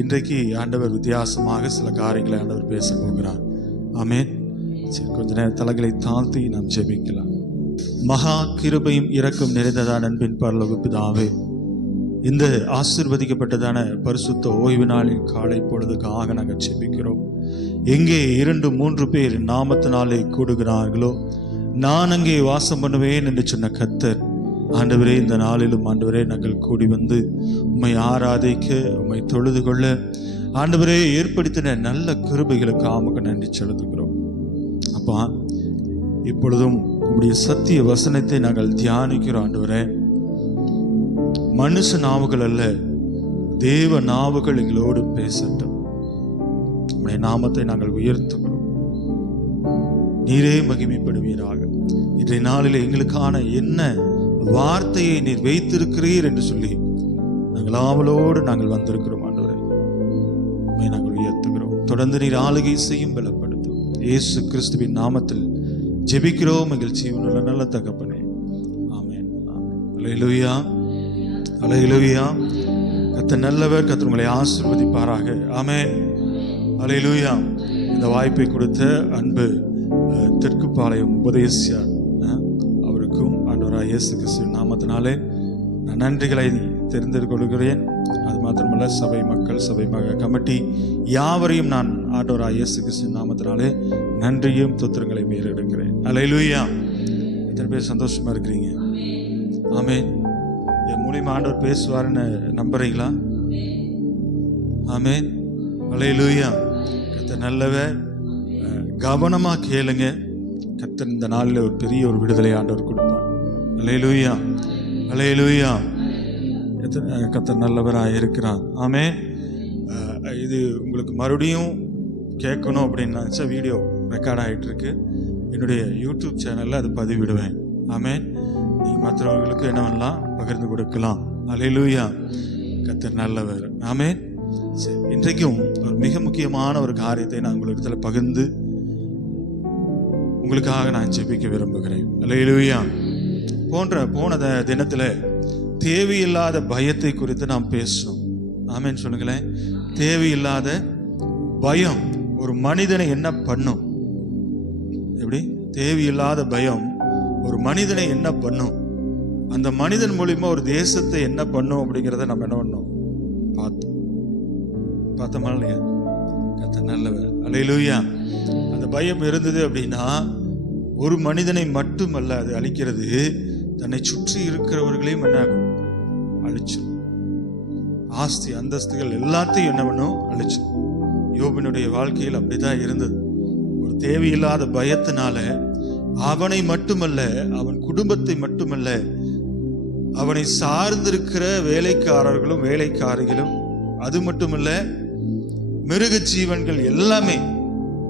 இன்றைக்கு ஆண்டவர் வித்தியாசமாக சில காரியங்களை ஆண்டவர் பேச போகிறார். ஆமென். சரி, கொஞ்ச நேரம் தலைகளை தாழ்த்தி நாம் ஜெபிக்கலாம். மகா கிருபையும் இரக்கம் நிறைந்ததான அன்பின் பரலோக பிதாவே, இந்த ஆசீர்வதிக்கப்பட்டதான பரிசுத்த ஓய்வு நாளின் காலை பொழுதுக்காக நாங்கள் ஜெபிக்கிறோம். எங்கே 2-3 பேர் நாமத்தினாலே கூடுகிறார்களோ நான் அங்கே வாசம் பண்ணுவேன் என்று சொன்ன கர்த்தர், ஆண்டவரே, இந்த நாளிலும் ஆண்டவரே நாங்கள் கூடி வந்து உம்மை ஆராதிக்க, உம்மை தொழுது கொள்ள ஆண்டவரே ஏற்படுத்தின நல்ல கிருபைகளுக்கு ஆமக்கு நன்றி செலுத்துகிறோம். அப்பா, இப்பொழுதும் உம்முடைய சத்திய வசனத்தை நாங்கள் தியானிக்கிறோம். ஆண்டவரே, மனுஷ நாவுகள் அல்ல, தேவ நாவுகள் எங்களோடு பேசட்டும். உம்முடைய நாமத்தை நாங்கள் உயர்த்துகிறோம். நீரே மகிமைப்படுவீராக. இன்றைய நாளில் எங்களுக்கான என்ன வார்த்தையை நீர் வைத்திருக்கிறீர் என்று சொல்லி நாங்கள் ஆவலோடு நாங்கள் வந்திருக்கிறோம். ஆண்டவரே, உம்மை நாங்கள் உயர்த்துகிறோம். தொடர்ந்து நீர் ஆளுகை செய்யும், பலப்படுத்தும். இயேசு கிறிஸ்துவின் நாமத்தில் ஜெபிக்கிறோம் எங்கள் ஜீவனுள்ள நல்ல தகப்பனே, ஆமென். அல்லேலூயா, அல்லேலூயா. கர்த்தர் நல்லவர். கர்த்தர் உங்களை ஆசீர்வதிப்பாராக. ஆமென். அல்லேலூயா. இந்த வாய்ப்பை கொடுத்த அன்பு தெற்குப்பாளையம் உபதேசியார் அவருக்கும் ஆண்டவராகிய இயேசு கிறிஸ்துவின் நாமத்தினாலே நான் நன்றிகளை தெரிந்து கொள்கிறேன். அது மாத்திரமல்ல, சபை மக்கள், சபை கமிட்டி யாவரையும் நான் ஆண்டவராகிய இயேசு கிறிஸ்துவின் நாமத்தினாலே நன்றியும் துத்திரங்களை மேலெடுக்கிறேன். அல்லேலூயா. எத்தனை பேர் சந்தோஷமா இருக்கிறீங்க? ஆமென். என் மூலியமா ஆண்டவர் பேசுவாருன்னு நம்புறீங்களா? ஆமென். அல்லேலூயா. கர்த்தர் நல்லவர். கவனமா கேளுங்க. கர்த்தர் இந்த நாளில் ஒரு பெரிய ஒரு விடுதலை ஆண்டவர் கொடுப்பார். அல்லேலூயா, அல்லேலூயா. கர்த்தர் நல்லவராக இருக்கிறார். ஆமென். இது உங்களுக்கு மறுபடியும் கேட்கணும் அப்படின்னு நினச்சா வீடியோ ரெக்கார்ட் ஆகிட்டு இருக்கு. என்னுடைய யூடியூப் சேனலில் அது பதிவிடுவேன். ஆமென். நீங்கள் மற்றவர்களுக்கு என்ன பண்ணலாம், பகிர்ந்து கொடுக்கலாம். அல்லேலூயா. கர்த்தர் நல்லவர். ஆமென். சரி, இன்றைக்கும் ஒரு மிக முக்கியமான ஒரு காரியத்தை நான் உங்களிடத்தில் பகிர்ந்து உங்களுக்காக நான் ஜெபிக்க விரும்புகிறேன். அல்லேலூயா. போன தினத்தில் தேவையில்லாத பயத்தை குறித்து நாம் பேசணும். ஆமென் சொல்லுங்களேன். தேவையில்லாத பயம் ஒரு மனிதனை என்ன பண்ணும்? எப்படி? தேவையில்லாத பயம் ஒரு மனிதனை என்ன பண்ணும்? அந்த மனிதன் மூலியமா ஒரு தேசத்தை என்ன பண்ணும் அப்படிங்கிறத நம்ம என்ன பண்ணோம், பார்த்தோமா இல்லையா? கர்த்தர் நல்லவர். அல்லேலூயா. அந்த பயம் இருந்தது அப்படின்னா ஒரு மனிதனை மட்டுமல்ல அது அழிக்கிறது, தன்னை சுற்றி இருக்கிறவர்களையும் என்ன ஆகும், அழிச்சிடும். ஆஸ்தி அந்தஸ்துகள் எல்லாத்தையும் என்ன பண்ணும், அழிச்சிடும். யோபினுடைய வாழ்க்கையில் அப்படிதான் இருந்தது. ஒரு தேவையில்லாத பயத்தினால அவனை மட்டுமல்ல, அவன் குடும்பத்தை மட்டுமல்ல, அவனை சார்ந்திருக்கிற வேலைக்காரர்களும் வேலைக்காரிகளும், அது மட்டுமல்ல மிருக ஜீவன்கள் எல்லாமே,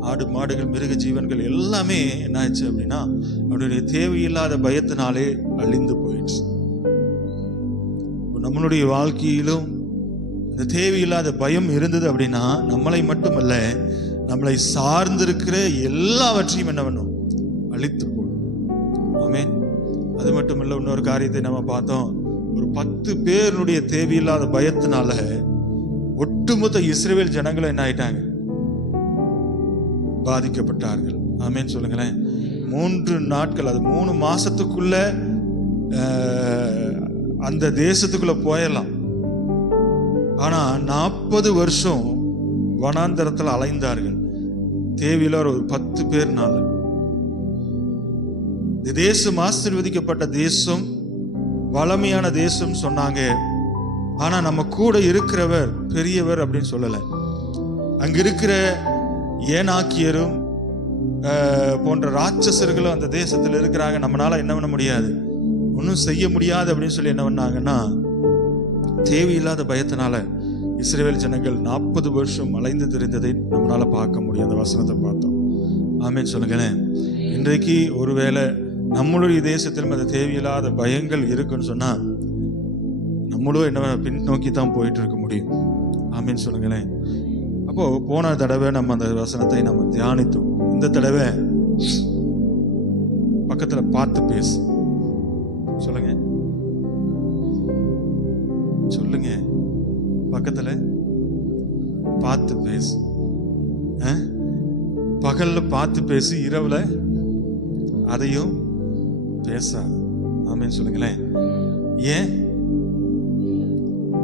ஆடு மாடுகள் மிருக ஜீவன்கள் எல்லாமே என்ன ஆச்சு அப்படின்னா அவனுடைய தேவையில்லாத பயத்தினாலே அழிந்து போயிடுச்சு. நம்மளுடைய வாழ்க்கையிலும் இந்த தேவையில்லாத பயம் இருந்தது அப்படின்னா நம்மளை மட்டுமல்ல, நம்மளை சார்ந்திருக்கிற எல்லாவற்றையும் என்ன பண்ணும், அழித்து போடும். ஆமென். அது மட்டுமல்ல, இன்னொரு காரியத்தை நம்ம பார்த்தோம். ஒரு 10 பேருடைய தேவையில்லாத பயத்தினால ஒட்டுமொத்த இஸ்ரவேல் ஜனங்களும் என்ன ஆயிட்டாங்க, பாதிக்கப்பட்டார்கள். ஆமென் சொல்லுங்களேன். 3 நாட்கள், அது 3 மாசத்துக்குள்ள அந்த தேசத்துக்குள்ள போயிடலாம். ஆனா 40 வருஷம் வனாந்தரத்தில் அலைந்தார்கள். தேவையில்ல ஒரு 10 பேர்னால. இந்த தேசம் ஆசீர்வதிக்கப்பட்ட தேசம், வளமையான தேசம் சொன்னாங்க. ஆனா நம்ம கூட இருக்கிறவர் பெரியவர் அப்படின்னு சொல்லல. அங்க இருக்கிற ஏனாக்கியரும் போன்ற ராட்சசர்களும் அந்த தேசத்தில் இருக்கிறாங்க. நம்மளால என்ன பண்ண முடியாது, ஒன்றும் செய்ய முடியாது அப்படின்னு சொல்லி என்ன பண்ணாங்கன்னா, தேவையில்லாத பயத்தினால இஸ்ரவேல் ஜனங்கள் 40 வருஷம் அலைந்து திரிந்ததை நம்மளால பார்க்க முடியும். அந்த வசனத்தை பார்த்தோம். ஆமென் சொல்லுங்களேன். இன்றைக்கு ஒருவேளை நம்மளுடைய தேசத்திலும் அந்த தேவையில்லாத பயங்கள் இருக்குன்னு சொன்னா நம்மளும் என்ன பின்னோக்கி தான் போயிட்டு இருக்க முடியும். ஆமென் சொல்லுங்களேன். அப்போ போன தடவை நம்ம அந்த வசனத்தை நம்ம தியானித்தோம். இந்த தடவை பக்கத்துல பார்த்து பேசு. சொல்லுங்க, சொல்லுங்க. பக்கத்துல பார்த்து பேசு. பகல்ல பார்த்து பேசு, இரவுல அதையும் பேசாது. ஆமென் சொல்லுங்களேன். ஏன்?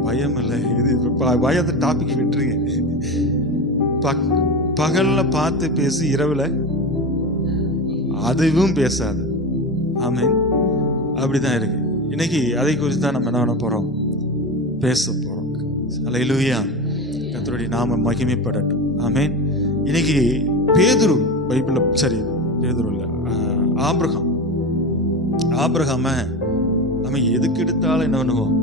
பயம் இல்லை. இது பயத்தை டாபிக் விட்டுருங்க. பகல்ல பார்த்து பேசு, இரவுல அதுவும் பேசாது. ஆமென். அப்படிதான் இருக்கு. இன்னைக்கு அதை குறித்து தான் நம்ம என்ன பண்ண போறோம்? பேச போறோம். அல்லேலூயா. கர்த்தருடைய நாமம் மகிமைப்படட்டும். ஆமென். இன்னைக்கு பேதுரு, பைபிள்ல சரி பேதுரு இல்ல, ஆபிரகாம நம்ம எதுக்கு எடுத்தாலும் என்ன பண்ணுவோம்?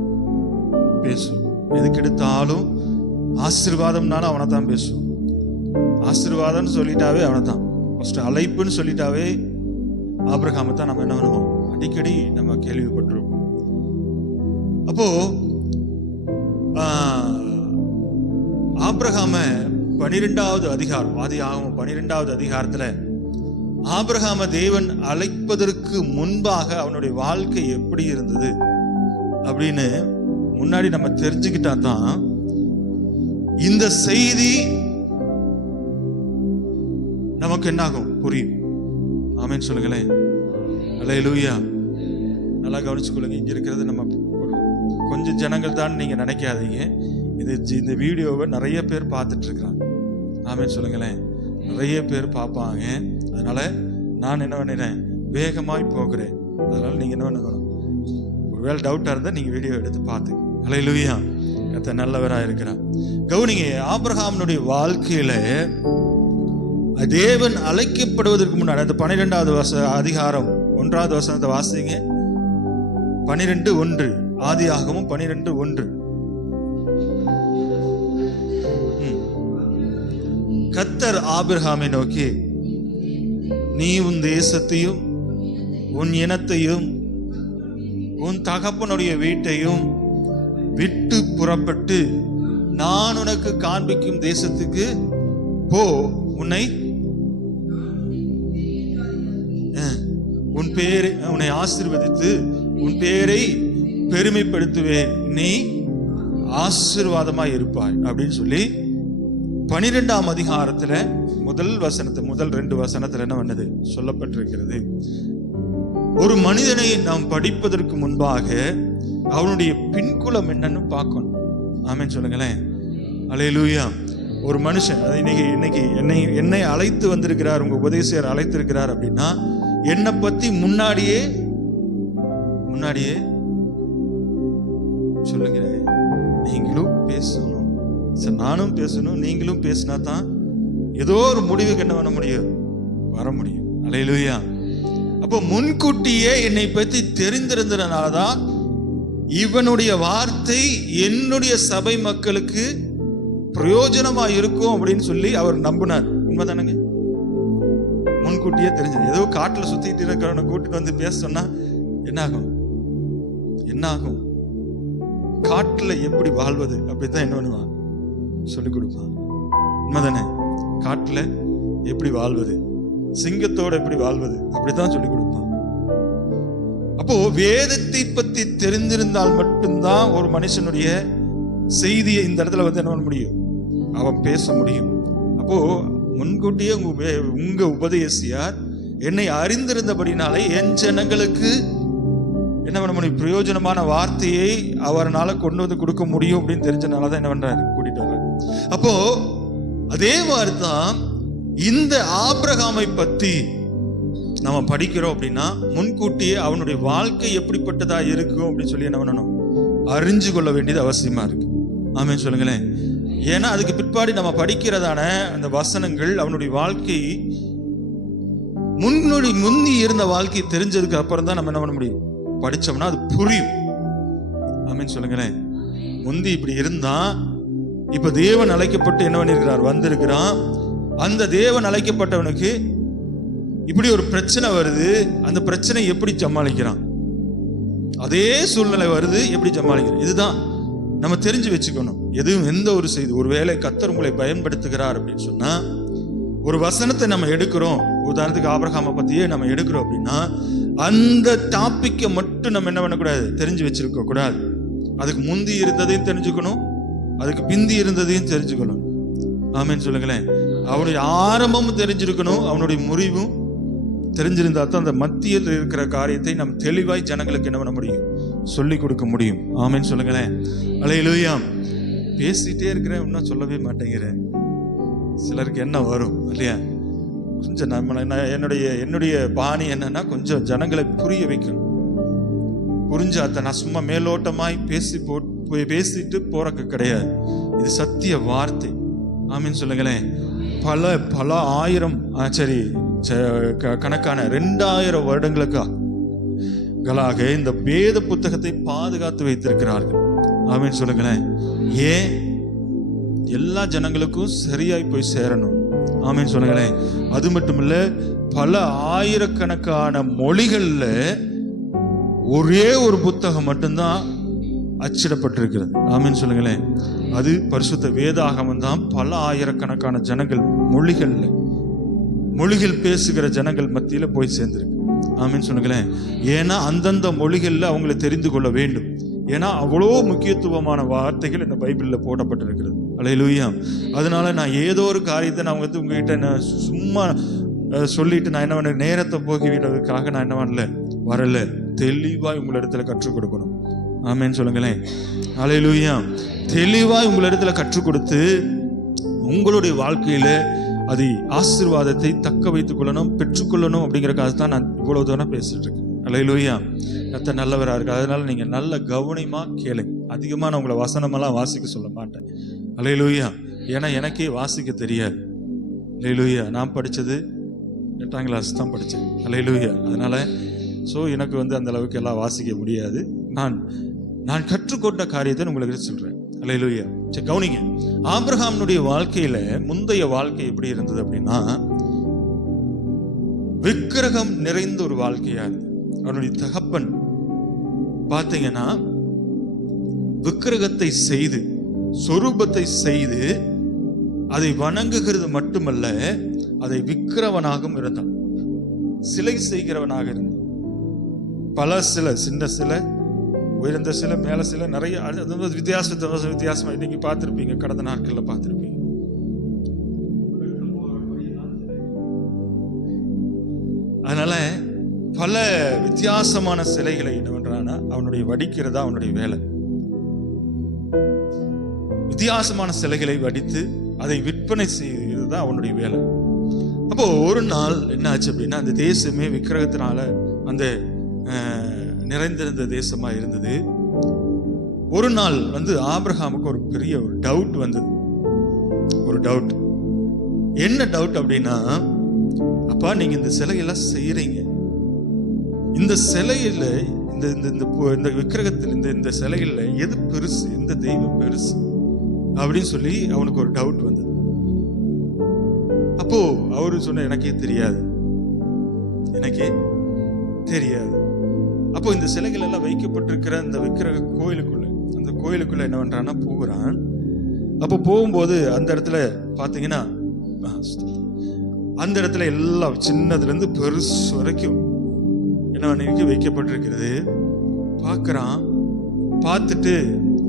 பேசுவோம். எதுக்கு எடுத்தாலும் ஆசீர்வாதம்னாலும் அவனை தான் பேசுவோம். ஆசீர்வாதம்னு சொல்லிட்டாவே அவனை தான். ஃபர்ஸ்ட் அழைப்புன்னு சொல்லிட்டாவே ஆபிரகாமை தான் நம்ம என்ன பண்ணுவோம்? அடிக்கடி நம்ம கேள்விப்பட்டிருக்கோம். அப்போ ஆபிரகாம 12வது அதிகாரம், ஆதியாகமம் 12வது அதிகாரத்துல ஆபிரகாம தேவன் அழைப்பதற்கு முன்பாக அவனுடைய வாழ்க்கை எப்படி இருந்தது அப்படின்னு முன்னாடி நம்ம தெரிஞ்சுக்கிட்டா தான் இந்த செய்தி நமக்கு என்னாகும்? புரியும். ஆமென் சொல்லுங்களேன். அல்லேலூயா. நல்லா கவனிச்சுக்கொள்ளுங்க. இங்க இருக்கிறது நம்ம ஒரு கொஞ்சம் ஜனங்கள் தான் நீங்க நினைக்காதீங்க. இந்த வீடியோவை நிறைய பேர் பார்த்துட்டு இருக்கிறாங்க. ஆமென் சொல்லுங்களேன். நிறைய பேர் பார்ப்பாங்க. அதனால நான் என்ன பண்ணிடுறேன்? வேகமாய் போகிறேன். அதனால நீங்க என்ன பண்ணணும்? ஒருவேளை டவுட்டா இருந்தா நீங்க வீடியோ எடுத்து பார்த்து. அல்லேலூயா. கர்த்தர் நல்லவரா இருக்கிறார். கவனிங்க, ஆபிரகாமுடைய வாழ்க்கையில தேவன் அழைக்கப்படுவதற்கு முன்னாடி அந்த 12வது அதிகாரம் 1வது வசனத்தை வாசிங்க. 12:1 ஆதியாகமம் 12:1. கர்த்தர் ஆபிரகாமை நோக்கி, நீ உன் தேசத்தையும் உன் இனத்தையும் உன் தகப்பனுடைய வீட்டையும் விட்டு புறப்பட்டு நான் உனக்கு காண்பிக்கும் தேசத்துக்கு போ. உன்னை ஆசீர்வதித்து உன் பேரை பெருமைப்படுத்துவேன், நீ ஆசீர்வாதமாய் இருப்பாய் அப்படின்னு சொல்லி 12ஆம் அதிகாரத்துல முதல் 2 வசனத்துல என்ன பண்ணது சொல்லப்பட்டிருக்கிறது? ஒரு மனிதனை நாம் படிப்பதற்கு முன்பாக அவனுடைய பின்குலம் என்னன்னு பார்க்கணும். ஆமென் சொல்லுங்களேன். அல்லேலூயா. ஒரு மனுஷன் இன்னைக்கு என்னை அழைத்து வந்திருக்கிறார், உங்க உபதேசியர் அழைத்திருக்கிறார் அப்படின்னா என்னை பத்தி முன்னாடியே சொல்லுங்க. நீங்களும் பேசணும், நானும் பேசணும், நீங்களும் பேசினா தான் ஏதோ ஒரு முடிவுக்கு என்ன பண்ண முடியும்? வர முடியும். அல்லேலூயா. அப்போ முன்கூட்டியே என்னை பத்தி தெரிந்திருந்ததுனாலதான் இவனுடைய வார்த்தை என்னுடைய சபை மக்களுக்கு பிரயோஜனமா இருக்கும் அப்படின்னு சொல்லி அவர் நம்பினார். உண்மைதானங்க? முன்கூட்டியே தெரிஞ்சது. ஏதோ காட்டுல சுத்திட்டு இருக்கிறவனை கூட்டிட்டு வந்து பேச சொன்னா என்ன ஆகும்? காட்டுல எப்படி வாழ்வது அப்படித்தான் என்ன பண்ணுவான்? சொல்லிக் கொடுப்பான். உண்மைதானே? காட்டுல எப்படி வாழ்வது, சிங்கத்தோட எப்படி வாழ்வது அப்படித்தான் சொல்லிக் கொடுப்பான். அப்போ வேதத்தை பத்தி தெரிந்திருந்தால் மட்டும்தான் ஒரு மனுஷனுடைய செய்தியை இந்த இடத்துல வந்து என்ன பண்ண முடியும்? அவன் பேச முடியும். அப்போ முன்கூட்டியே உங்க உபதேசியார் என்னை அறிந்திருந்தபடினாலே என் ஜனங்களுக்கு என்ன பண்ண முடியும்? பிரயோஜனமான வார்த்தையை அவரால் கொண்டு வந்து கொடுக்க முடியும் அப்படின்னு தெரிஞ்சனாலதான் என்ன பண்றாரு? கூட்டிட்டு வர்றாரு. அப்போ அதே மாதிரிதான் இந்த ஆபிரகாமை பத்தி நம்ம படிக்கிறோம் அப்படின்னா முன்கூட்டியே அவனுடைய வாழ்க்கை எப்படிப்பட்டதா இருக்கும் அப்படின்னு சொல்லி என்ன பண்ணணும்? அறிஞ்சு கொள்ள வேண்டியது அவசியமா இருக்கு. ஆமென் சொல்லுங்களேன். ஏன்னா அதுக்கு பிற்பாடு நம்ம படிக்கிறதான அந்த வசனங்கள் அவனுடைய வாழ்க்கை முந்தி இருந்த வாழ்க்கை தெரிஞ்சதுக்கு அப்புறம் தான் நம்ம என்ன பண்ண முடியும்? படிச்சோம்னா அது புரியும். ஆமென் சொல்லுங்களேன். முந்தி இப்படி இருந்தா இப்ப தேவன் அழைக்கப்பட்டு என்ன பண்ணிருக்கிறார்? வந்திருக்கிறான். அந்த தேவன் அழைக்கப்பட்டவனுக்கு இப்படி ஒரு பிரச்சனை வருது. அந்த பிரச்சனை எப்படி சமாளிக்கிறான்? அதே சூழ்நிலை வருது, எப்படி சமாளிக்கிறான்? இதுதான் நம்ம தெரிஞ்சு வச்சுக்கணும். எந்த ஒரு செய்தி, ஒருவேளை கர்த்தர் உங்களை பயன்படுத்துகிறார் அப்படின்னு சொன்னா, ஒரு வசனத்தை நம்ம எடுக்கிறோம், உதாரணத்துக்கு ஆபிரகாமை பத்தியே நம்ம எடுக்கிறோம் அப்படின்னா அந்த டாபிக்கை மட்டும் நம்ம என்ன பண்ணக்கூடாது? தெரிஞ்சு வச்சிருக்க கூடாது. அதுக்கு முந்தி இருந்ததையும் தெரிஞ்சுக்கணும், அதுக்கு பிந்தி இருந்ததையும் தெரிஞ்சுக்கணும். ஆமென் சொல்லுங்களேன். அவனுடைய ஆரம்பமும் தெரிஞ்சிருக்கணும், அவனுடைய முறிவும் தெரிஞ்சிருந்தா தான் அந்த மத்தியில் இருக்கிற காரியத்தை நாம் தெளிவாய் ஜனங்களுக்கு என்ன பண்ண முடியும், சொல்லி கொடுக்க முடியும். ஆமென் சொல்லுங்களேன். அல்லேலூயா. பேசிட்டே இருக்கிறேன், இன்னும் சொல்லவே மாட்டேங்கிறேன். சிலருக்கு என்ன வரும் இல்லையா, கொஞ்சம் என்னுடைய பாணி என்னன்னா, கொஞ்சம் ஜனங்களை புரிய வைக்கணும். புரிஞ்சாத்த நான் சும்மா மேலோட்டமாய் பேசிட்டு போறக்கு கிடையாது. இது சத்திய வார்த்தை. ஆமீன் சொல்லுங்களேன். பல பல ஆயிரம் கணக்கான 2000 வருடங்களுக்காக இந்த வேத புத்தகத்தை பாதுகாத்து வைத்திருக்கிறார்கள். ஆமீன் சொல்லுங்களேன். ஏன்? எல்லா ஜனங்களுக்கும் சரியாய் போய் சேரணும். ஆமீன் சொல்லுங்களேன். அது மட்டும் இல்ல, பல ஆயிரக்கணக்கான மொழிகள்ல ஒரே ஒரு புத்தகம் மட்டும்தான் அச்சிடப்பட்டிருக்கிறது. ஆமீன் சொல்லுங்களேன். அது பரிசுத்த வேதாகமம் தான். பல ஆயிரக்கணக்கான ஜனங்கள் மொழிகள் பேசுகிற ஜனங்கள் மத்தியில போய் சேர்ந்திருக்கு. ஆமீன் சொல்லுங்களேன். ஏன்னா அந்தந்த மொழிகள்ல அவங்களை தெரிந்து கொள்ள வேண்டும். ஏன்னா அவ்வளோ முக்கியத்துவமான வார்த்தைகள் இந்த பைபிள்ல போடப்பட்டிருக்கிறது. அல்லேலூயா. அதனால நான் ஏதோ ஒரு காரியத்தை நான் உங்ககிட்ட நான் சும்மா சொல்லிட்டு நான் என்ன பண்ண, நேரத்தை போக்கிவிடுறதுக்காக நான் என்ன பண்ணல, வரல. தெளிவாய் உங்களிடத்துல கற்றுக் கொடுக்கணும். ஆமேன்னு சொல்லுங்களேன். அல்லேலூயா. தெளிவாய் உங்களிடத்துல கற்றுக் கொடுத்து உங்களுடைய வாழ்க்கையில அது ஆசீர்வாதத்தை தக்க வைத்துக் கொள்ளணும், பெற்றுக்கொள்ளணும். அப்படிங்கிறக்காக தான் நான் இவ்வளவு தூரம் பேசிட்டு இருக்கேன். அல்லேலூயா. கர்த்தர் நல்லவராக இருக்கு. அதனால நீங்க நல்ல கவனமா கேளுங்க. அதிகமா நான் உங்களை வசனமெல்லாம் வாசிக்க சொல்ல மாட்டேன். அல்லேலூயா. ஏன்னா எனக்கே வாசிக்க தெரியாது. அல்லேலூயா. நான் படிச்சது 8ஆம் கிளாஸ் தான் படித்தேன். அல்லேலூயா. அதனால எனக்கு அந்த அளவுக்கு எல்லாம் வாசிக்க முடியாது. நான் கற்றுக்கொண்ட காரியத்தை உங்களுக்கு சொல்றேன். அல்லேலூயா. சரி, கவனிங்க. ஆபிரகாமுடைய வாழ்க்கையில முந்தைய வாழ்க்கை எப்படி இருந்தது அப்படின்னா, விக்கிரகம் நிறைந்த ஒரு வாழ்க்கையா இருந்தது. அவனுடைய தகப்பன் பார்த்தீங்கன்னா விக்கிரகத்தை செய்து, சொரூபத்தை செய்து அதை வணங்குகிறது மட்டுமல்ல, அதை விக்கிரவனாகவும் இருந்தான். சிலை செய்கிறவனாக இருந்தான். பல சிலை, சின்ன சிலை, உயர்ந்த சிலை, மேல சிலை, நிறைய வித்தியாசமா இன்னைக்கு பார்த்திருப்பீங்க, கடந்த நாட்கள்ல பார்த்திருப்பீங்க. அதனால பல வித்தியாசமான சிலைகளை என்ன பண்றான்னா அவனுடைய வடிக்கிறதா அவனுடைய வேலை. வித்தியாசமான சிலைகளை வடித்து அதை விற்பனை செய்கிறது அவனுடைய வேலை. அப்போ ஒரு நாள் என்ன ஆச்சு அப்படின்னா, அந்த தேசமே விக்கிரகத்தினால அந்த நிறைந்திருந்த தேசமா இருந்தது. ஒரு நாள் ஆபிரகாமுக்கு ஒரு பெரிய ஒரு டவுட் வந்தது. ஒரு டவுட். என்ன டவுட் அப்படின்னா, அப்பா நீங்க இந்த சிலையெல்லாம் செய்யறீங்க, இந்த சிலையில இந்த விக்கிரகத்தில் இந்த சிலையில எது பெருசு, எந்த தெய்வம் பெருசு அப்படின்னு சொல்லி அவனுக்கு ஒரு டவுட் வந்தது. அப்போ அவரு சொன்ன, எனக்கே தெரியாது. அப்போ இந்த சிலைகள் எல்லாம் வைக்கப்பட்டிருக்கிற இந்த விக்கிரக அந்த கோயிலுக்குள்ள என்ன பண்றான்னா போகிறான். அப்போ போகும்போது அந்த இடத்துல பாத்தீங்கன்னா, அந்த இடத்துல எல்லாம் சின்னதுல இருந்து பெருசு வரைக்கும் என்ன வைக்கப்பட்டிருக்கிறது. பார்க்கறான். பார்த்துட்டு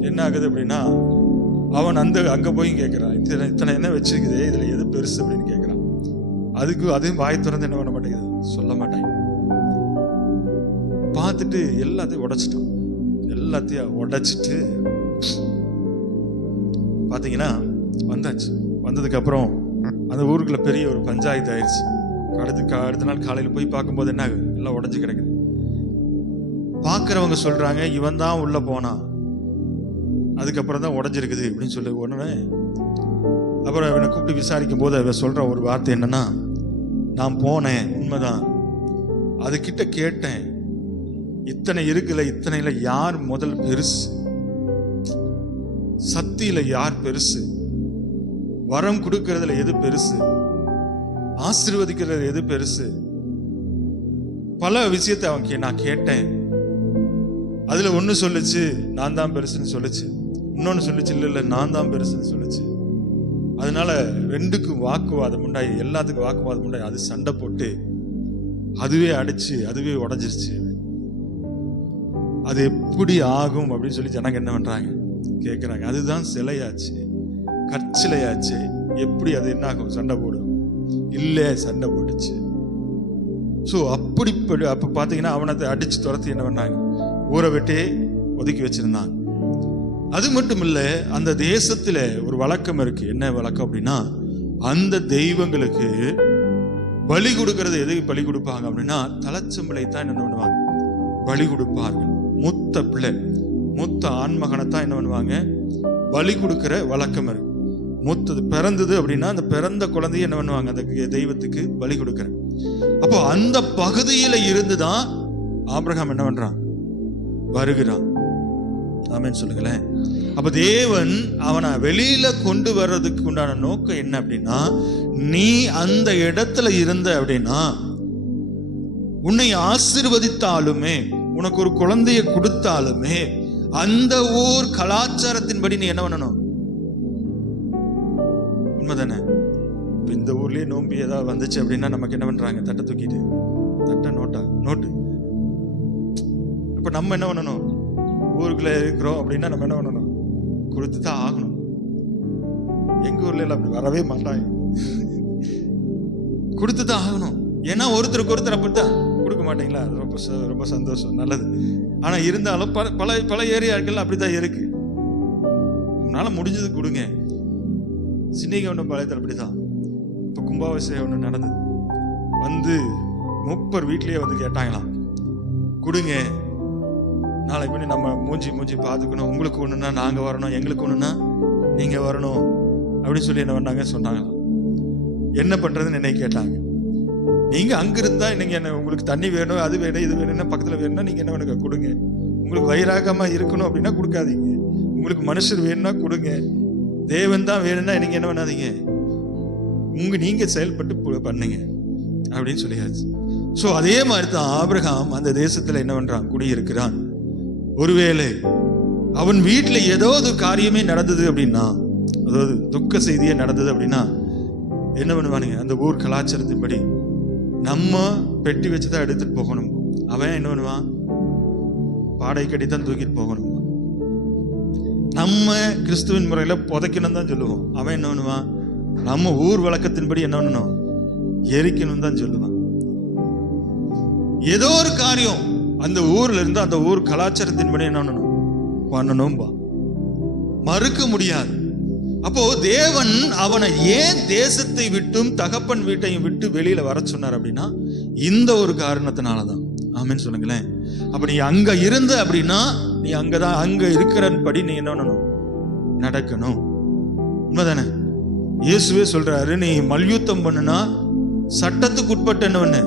என்ன ஆகுது அப்படின்னா, அவன் அங்க போய் கேட்கிறான், இத்தனை என்ன வச்சிருக்குது, இதுல எது பெருசு அப்படின்னு கேட்கிறான். அதையும் வாய் திறந்து என்ன பண்ண மாட்டேங்குது, சொல்ல மாட்டாங்க. பார்த்துட்டு எல்லாத்தையும் உடைச்சிட்டான். எல்லாத்தையும் உடைச்சிட்டு பாத்தீங்கன்னா வந்தாச்சு. வந்ததுக்கு அப்புறம் அந்த ஊருக்குள்ள பெரிய ஒரு பஞ்சாயத்து ஆயிடுச்சு. அடுத்த நாள் காலையில போய் பார்க்கும்போது என்ன ஆகுது, எல்லாம் உடைஞ்சு கிடக்குது. பாக்குறவங்க சொல்றாங்க, இவன் தான் உள்ள போனான், அதுக்கப்புறம் தான் உடைஞ்சிருக்குது அப்படின்னு சொல்லி உடனே அப்புறம் அவனை கூப்பிட்டு விசாரிக்கும் போது அவன் சொல்ற ஒரு வார்த்தை என்னன்னா, நான் போனேன், உண்மைதான், அது கிட்ட கேட்டேன், இத்தனை இருக்குல்ல, இத்தனைல யார் முதல் பெருசு, சக்தியில யார் பெருசு, வரம் கொடுக்கறதுல எது பெருசு, ஆசீர்வதிக்கிறது எது பெருசு, பல விஷயத்தை நான் கேட்டேன். அதுல ஒண்ணு சொல்லுச்சு நான் தான் பெருசுன்னு சொல்லுச்சு, இன்னொன்னு சொல்லுச்சு இல்ல நான் தான் பெருசுன்னு சொல்லுச்சு. அதனால ரெண்டுக்கும் வாக்குவாதம் உண்டாயி, எல்லாத்துக்கும் வாக்குவாதம் உண்டாயி, அது சண்டை போட்டு அதுவே அடிச்சு அதுவே உடைஞ்சிருச்சு. அது எப்படி ஆகும் அப்படின்னு சொல்லி ஜனங்க என்ன பண்றாங்க கேட்கிறாங்க. அதுதான் சிலையாச்சு, கற்சிலையாச்சு. எப்படி அது என்ன ஆகும்? சண்டை போடும். இல்லை, சண்டை போட்டுச்சு. ஸோ அப்போ பார்த்தீங்கன்னா அவனை அடிச்சு துரத்தி என்ன பண்ணாங்க? ஊரை விட்டே ஒதுக்கி வச்சிருந்தாங்க. அது மட்டும் இல்லை, அந்த தேசத்துல ஒரு வழக்கம் இருக்கு. என்ன வழக்கம் அப்படின்னா, அந்த தெய்வங்களுக்கு பலி கொடுக்கறது எதுக்கு பலி கொடுப்பாங்க அப்படின்னா, தலைச்சம்பளை தான் என்ன பண்ணுவாங்க? பலி கொடுப்பார்கள். மூத்த பிள்ளை, மூத்த ஆண்மகனைத்தான் என்ன பண்ணுவாங்க? பலி கொடுக்கிற வழக்கம் இருக்கு. மூத்தது பிறந்தது அப்படின்னா அந்த பிறந்த குழந்தைய என்ன பண்ணுவாங்க? அந்த தெய்வத்துக்கு பலி கொடுக்கிற. அப்போ அந்த பகுதியில இருந்துதான் ஆபிரகாம் என்ன பண்றான்? வருகிறான். ஆமென் சொல்லுங்களேன். அப்ப தேவன் அவனை வெளியில கொண்டு வர்றதுக்கு உண்டான நோக்கம் என்ன அப்படின்னா, நீ அந்த இடத்துல இருந்த அப்படின்னா, உன்னை ஆசீர்வதித்தாலுமே, உனக்கு ஒரு குழந்தைய கொடுத்தாலுமே, அந்த ஊர் கலாச்சாரத்தின்படி நீ என்ன பண்ணணும்? உண்மைதானே? இந்த ஊர்லயே நோம்பி ஏதாவது வந்துச்சு அப்படின்னா நமக்கு என்ன பண்றாங்க? தட்டை தூக்கிட்டு, தட்டை நோட்டு. அப்ப நம்ம என்ன பண்ணணும்? ஊருக்குள்ள இருக்கிறோம் அப்படின்னா நம்ம என்ன பண்ணணும்? கொடுத்துதான் ஆகணும். எங்க ஊர்ல எல்லாம் அப்படி வரவே மாட்டாங்க. கொடுத்துதான் ஆகணும். ஏன்னா ஒருத்தருக்கு ஒருத்தர் அப்படித்தான். கொடுக்க மாட்டீங்களா? ரொம்ப சந்தோஷம், நல்லது. ஆனா இருந்தாலும் பல ஏரியாக்கள் அப்படித்தான் இருக்கு. உன்னால முடிஞ்சது கொடுங்க. சின்னிகவனம் பாளையத்தில் அப்படிதான். இப்ப கும்பாபிஷேகம் ஒண்ணு நடந்தது. வந்து 30 வீட்லயே வந்து கேட்டாங்களாம், கொடுங்க, நாளைக்கு பண்ணி நம்ம மூஞ்சி பார்த்துக்கணும். உங்களுக்கு ஒண்ணுன்னா நாங்க வரணும், எங்களுக்கு ஒண்ணுன்னா நீங்க வரணும் அப்படின்னு சொல்லி என்ன பண்ணாங்க? சொன்னாங்களாம். என்ன பண்றதுன்னு என்னை கேட்டாங்க. நீங்க அங்க இருந்தா நீங்க என்ன, உங்களுக்கு தண்ணி வேணும், அது வேணும், இது வேணும்னா பக்கத்துல வேணும்னா நீங்க என்ன பண்ணுங்க? கொடுங்க. உங்களுக்கு வைராகமா இருக்கணும் அப்படின்னா கொடுக்காதீங்க. உங்களுக்கு மனுஷர் வேணும்னா கொடுங்க. தேவன் தான் வேணும்னா நீங்க என்ன பண்ணாதீங்க, நீங்க செயல்பட்டு பண்ணுங்க அப்படின்னு சொல்லியாச்சு. சோ அதே மாதிரி தான் ஆபிரகாம் அந்த தேசத்துல என்ன பண்றான்? குடியிருக்கிறான். ஒருவேளை அவன் வீட்டுல ஏதாவது காரியமே நடந்தது அப்படின்னா, அதாவது துக்க செய்தியே நடந்தது அப்படின்னா என்ன பண்ணுவானுங்க? அந்த ஊர் கலாச்சாரத்தின்படி நம்ம பெட்டி வச்சுதான் எடுத்துட்டு போகணும். அவன் என்ன பண்ணுவான்? பாடை கட்டித்தான் தூக்கிட்டு போகணும். நம்ம கிறிஸ்துவின் முறையில புதைக்கணும் தான் சொல்லுவோம். அவன் என்ன பண்ணுவான்? நம்ம ஊர் வழக்கத்தின்படி என்ன பண்ணணும்? எரிக்கணும் தான் சொல்லுவான். ஏதோ ஒரு காரியம் அந்த ஊர்ல இருந்து அந்த ஊர் கலாச்சாரத்தின்படி என்ன பண்ணணும் மறுக்க முடியாது. அப்போ தேவன் அவனை ஏன் தேசத்தை விட்டும் தகப்பன் வீட்டையும் விட்டு வெளியில வர சொன்னார் அப்படின்னா, இந்த ஒரு காரணத்தினாலதான். ஆமென் சொல்லுங்களேன். அப்ப நீ அங்க இருந்த அப்படின்னா, நீ அங்க இருக்கிறபடி நீ என்ன பண்ணணும்? நடக்கணும். உண்மைதானே? இயேசுவே சொல்றாரு, நீ மல்யுத்தம் பண்ணுனா சட்டத்துக்கு உட்பட்ட என்ன பண்ணு?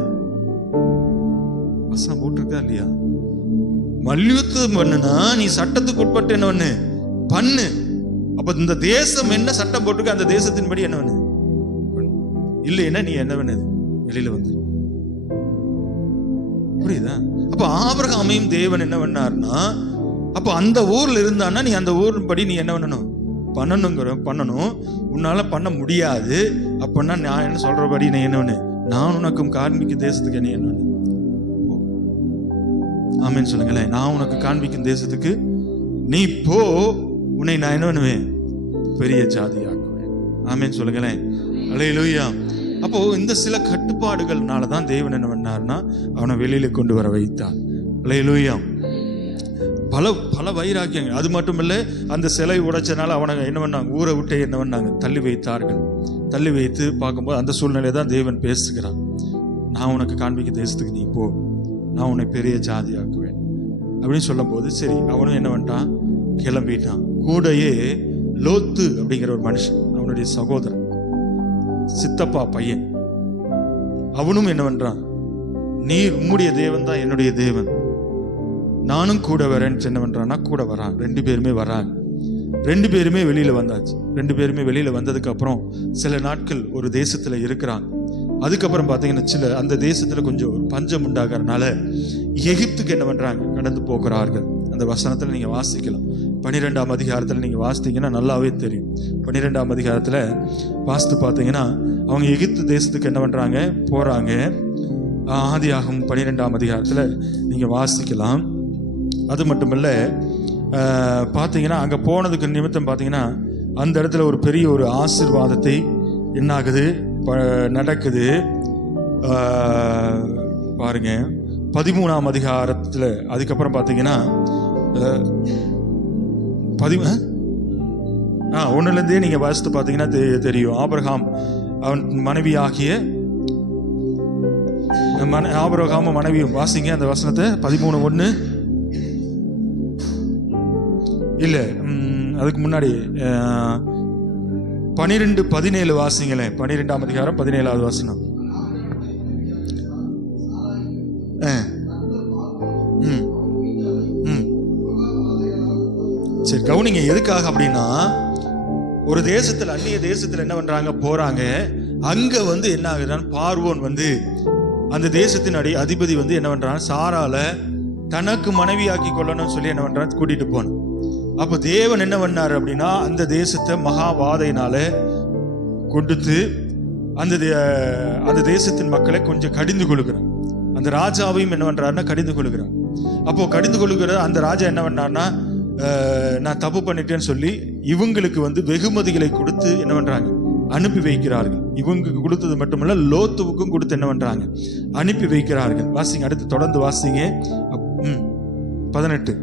வசனம் போட்டிருக்கா இல்லையா? மல்யுத்தம் பண்ணுனா நீ சட்டத்துக்கு உட்பட்ட என்ன பண்ணு. அப்ப இந்த தேசம் என்ன சட்டம் போட்டிருக்கு, அந்த தேசத்தின்படி என்ன பண்ணு. இல்லைன்னா நீ என்ன பண்ணது? வெளியில வந்து. புரியுதா? அப்ப ஆபிரகாமையும் தேவன் என்ன பண்ணார்னா, அப்ப அந்த ஊர்ல இருந்தான்னா நீ அந்த ஊரின் படி நீ என்ன பண்ணணும். உன்னால பண்ண முடியாது அப்படின்னா நான் என்ன சொல்றபடி நீ என்ன பண்ணு? நான் உனக்கும் காண்பிக்கும் தேசத்துக்கு நீ என்ன பண்ணு? ஆமென் சொல்லுங்களேன். நான் உனக்கு காண்பிக்கும் தேசத்துக்கு நீ போ, உன்னை நான் என்ன பண்ணுவேன்? பெரிய ஜாதியாக்குவேன். ஆமென் சொல்லுங்களேன். அல்லேலூயா. அப்போ இந்த சில கட்டுப்பாடுகள்னாலதான் தேவன் என்ன பண்ணார்னா அவனை வெளியில கொண்டு வர வைத்தார். அல்லேலூயா. பல வைராக்கியங்கள். அது மட்டும் இல்ல, அந்த சிலை உடைச்சனால அவனை என்ன பண்ணாங்க? ஊரை விட்டு என்ன பண்ணாங்க? தள்ளி வைத்தார்கள். தள்ளி வைத்து பார்க்கும்போது அந்த சூழ்நிலை தான் தேவன் பேசுகிறான். நான் உனக்கு காண்பிக்க தேசத்துக்கு நீ போ, நான் உன்னை பெரிய ஜாதியாக்குவேன் அப்படின்னு சொல்லும் போது, சரி அவனும் என்ன பண்ணிட்டான்? கிளம்பிட்டான். கூடையே லோத்து அப்படிங்கிற ஒரு மனுஷன், அவனுடைய சகோதரன், சித்தப்பா பையன், அவனும் என்ன பண்றான்? நீர் உம்முடைய தேவன் தான் என்னுடைய தேவன், நானும் கூட வரேன்னு என்ன பண்றான்னா கூட வரான். 2 பேருமே வராங்க. 2 பேருமே வெளியில வந்தாச்சு. 2 பேருமே வெளியில வந்ததுக்கு அப்புறம் சில நாட்கள் ஒரு தேசத்துல இருக்கிறாங்க. அதுக்கப்புறம் பாத்தீங்கன்னா அந்த தேசத்துல கொஞ்சம் ஒரு பஞ்சம் உண்டாகிறதுனால எகிப்துக்கு என்ன பண்றாங்க? கடந்து போகிறார்கள். அந்த வசனத்துல நீங்க வாசிக்கலாம். 12ஆம் அதிகாரத்துல நீங்க வாசித்தீங்கன்னா நல்லாவே தெரியும். 12ஆம் அதிகாரத்துல வாசித்து பார்த்தீங்கன்னா அவங்க எகிப்து தேசத்துக்கு என்ன பண்றாங்க? போறாங்க. ஆதியாகமம் 12ஆம் அதிகாரத்துல நீங்க வாசிக்கலாம். அது மட்டுமல்ல, பார்த்தீங்கன்னா அங்க போனதுக்கு நிமித்தம் பார்த்தீங்கன்னா அந்த இடத்துல ஒரு பெரிய ஒரு ஆசீர்வாதத்தை என்ன ஆகுது, நடக்குது. பாருங்க 13ஆம் அதிகாரத்தில் அதுக்கப்புறம் பார்த்தீங்கன்னா 1லேருந்தே நீங்க வாசித்து பார்த்தீங்கன்னா தெரியும். ஆபிரகாம் அவன் மனைவியாகிய ஆபிரகாம மனைவியும், வாசிங்க அந்த வசனத்தை 13:1 இல்ல அதுக்கு முன்னாடி 12:17 வாசிங்களேன். 12ஆம் அதிகாரம் 17வது வசனம். சரி, கவுனிங்க. எதுக்காக அப்படின்னா, ஒரு தேசத்துல, அந்நிய தேசத்துல என்ன பண்றாங்க, போறாங்க. அங்க என்ன ஆகுதுன்னு, பார்வோன் அந்த தேசத்தின் அதிபதி என்ன பண்றான், சாரால தனக்கு மனைவியாக்கி கொள்ளணும்னு சொல்லி என்ன பண்றான், கூட்டிட்டு போனான். அப்போ தேவன் என்ன பண்ணாரு அப்படின்னா, அந்த தேசத்தை மகாவாதையினால கொடுத்து அந்த தேசத்தின் மக்களை கொஞ்சம் கடிந்து கொள்கிறார். அந்த ராஜாவையும் என்ன பண்றாருன்னா கடிந்து கொள்கிறார். அப்போ கடிந்து கொள்கிற அந்த ராஜா என்ன பண்ணார்னா, நான் தப்பு பண்ணிட்டேன்னு சொல்லி இவங்களுக்கு வெகுமதிகளை கொடுத்து என்ன பண்றாங்க, அனுப்பி வைக்கிறார்கள். இவங்களுக்கு கொடுத்தது மட்டுமல்ல, லோத்துவுக்கும் கொடுத்து என்ன பண்றாங்க, அனுப்பி வைக்கிறார்கள். வாசிங்க, அடுத்து தொடர்ந்து வாசிங்க. 18.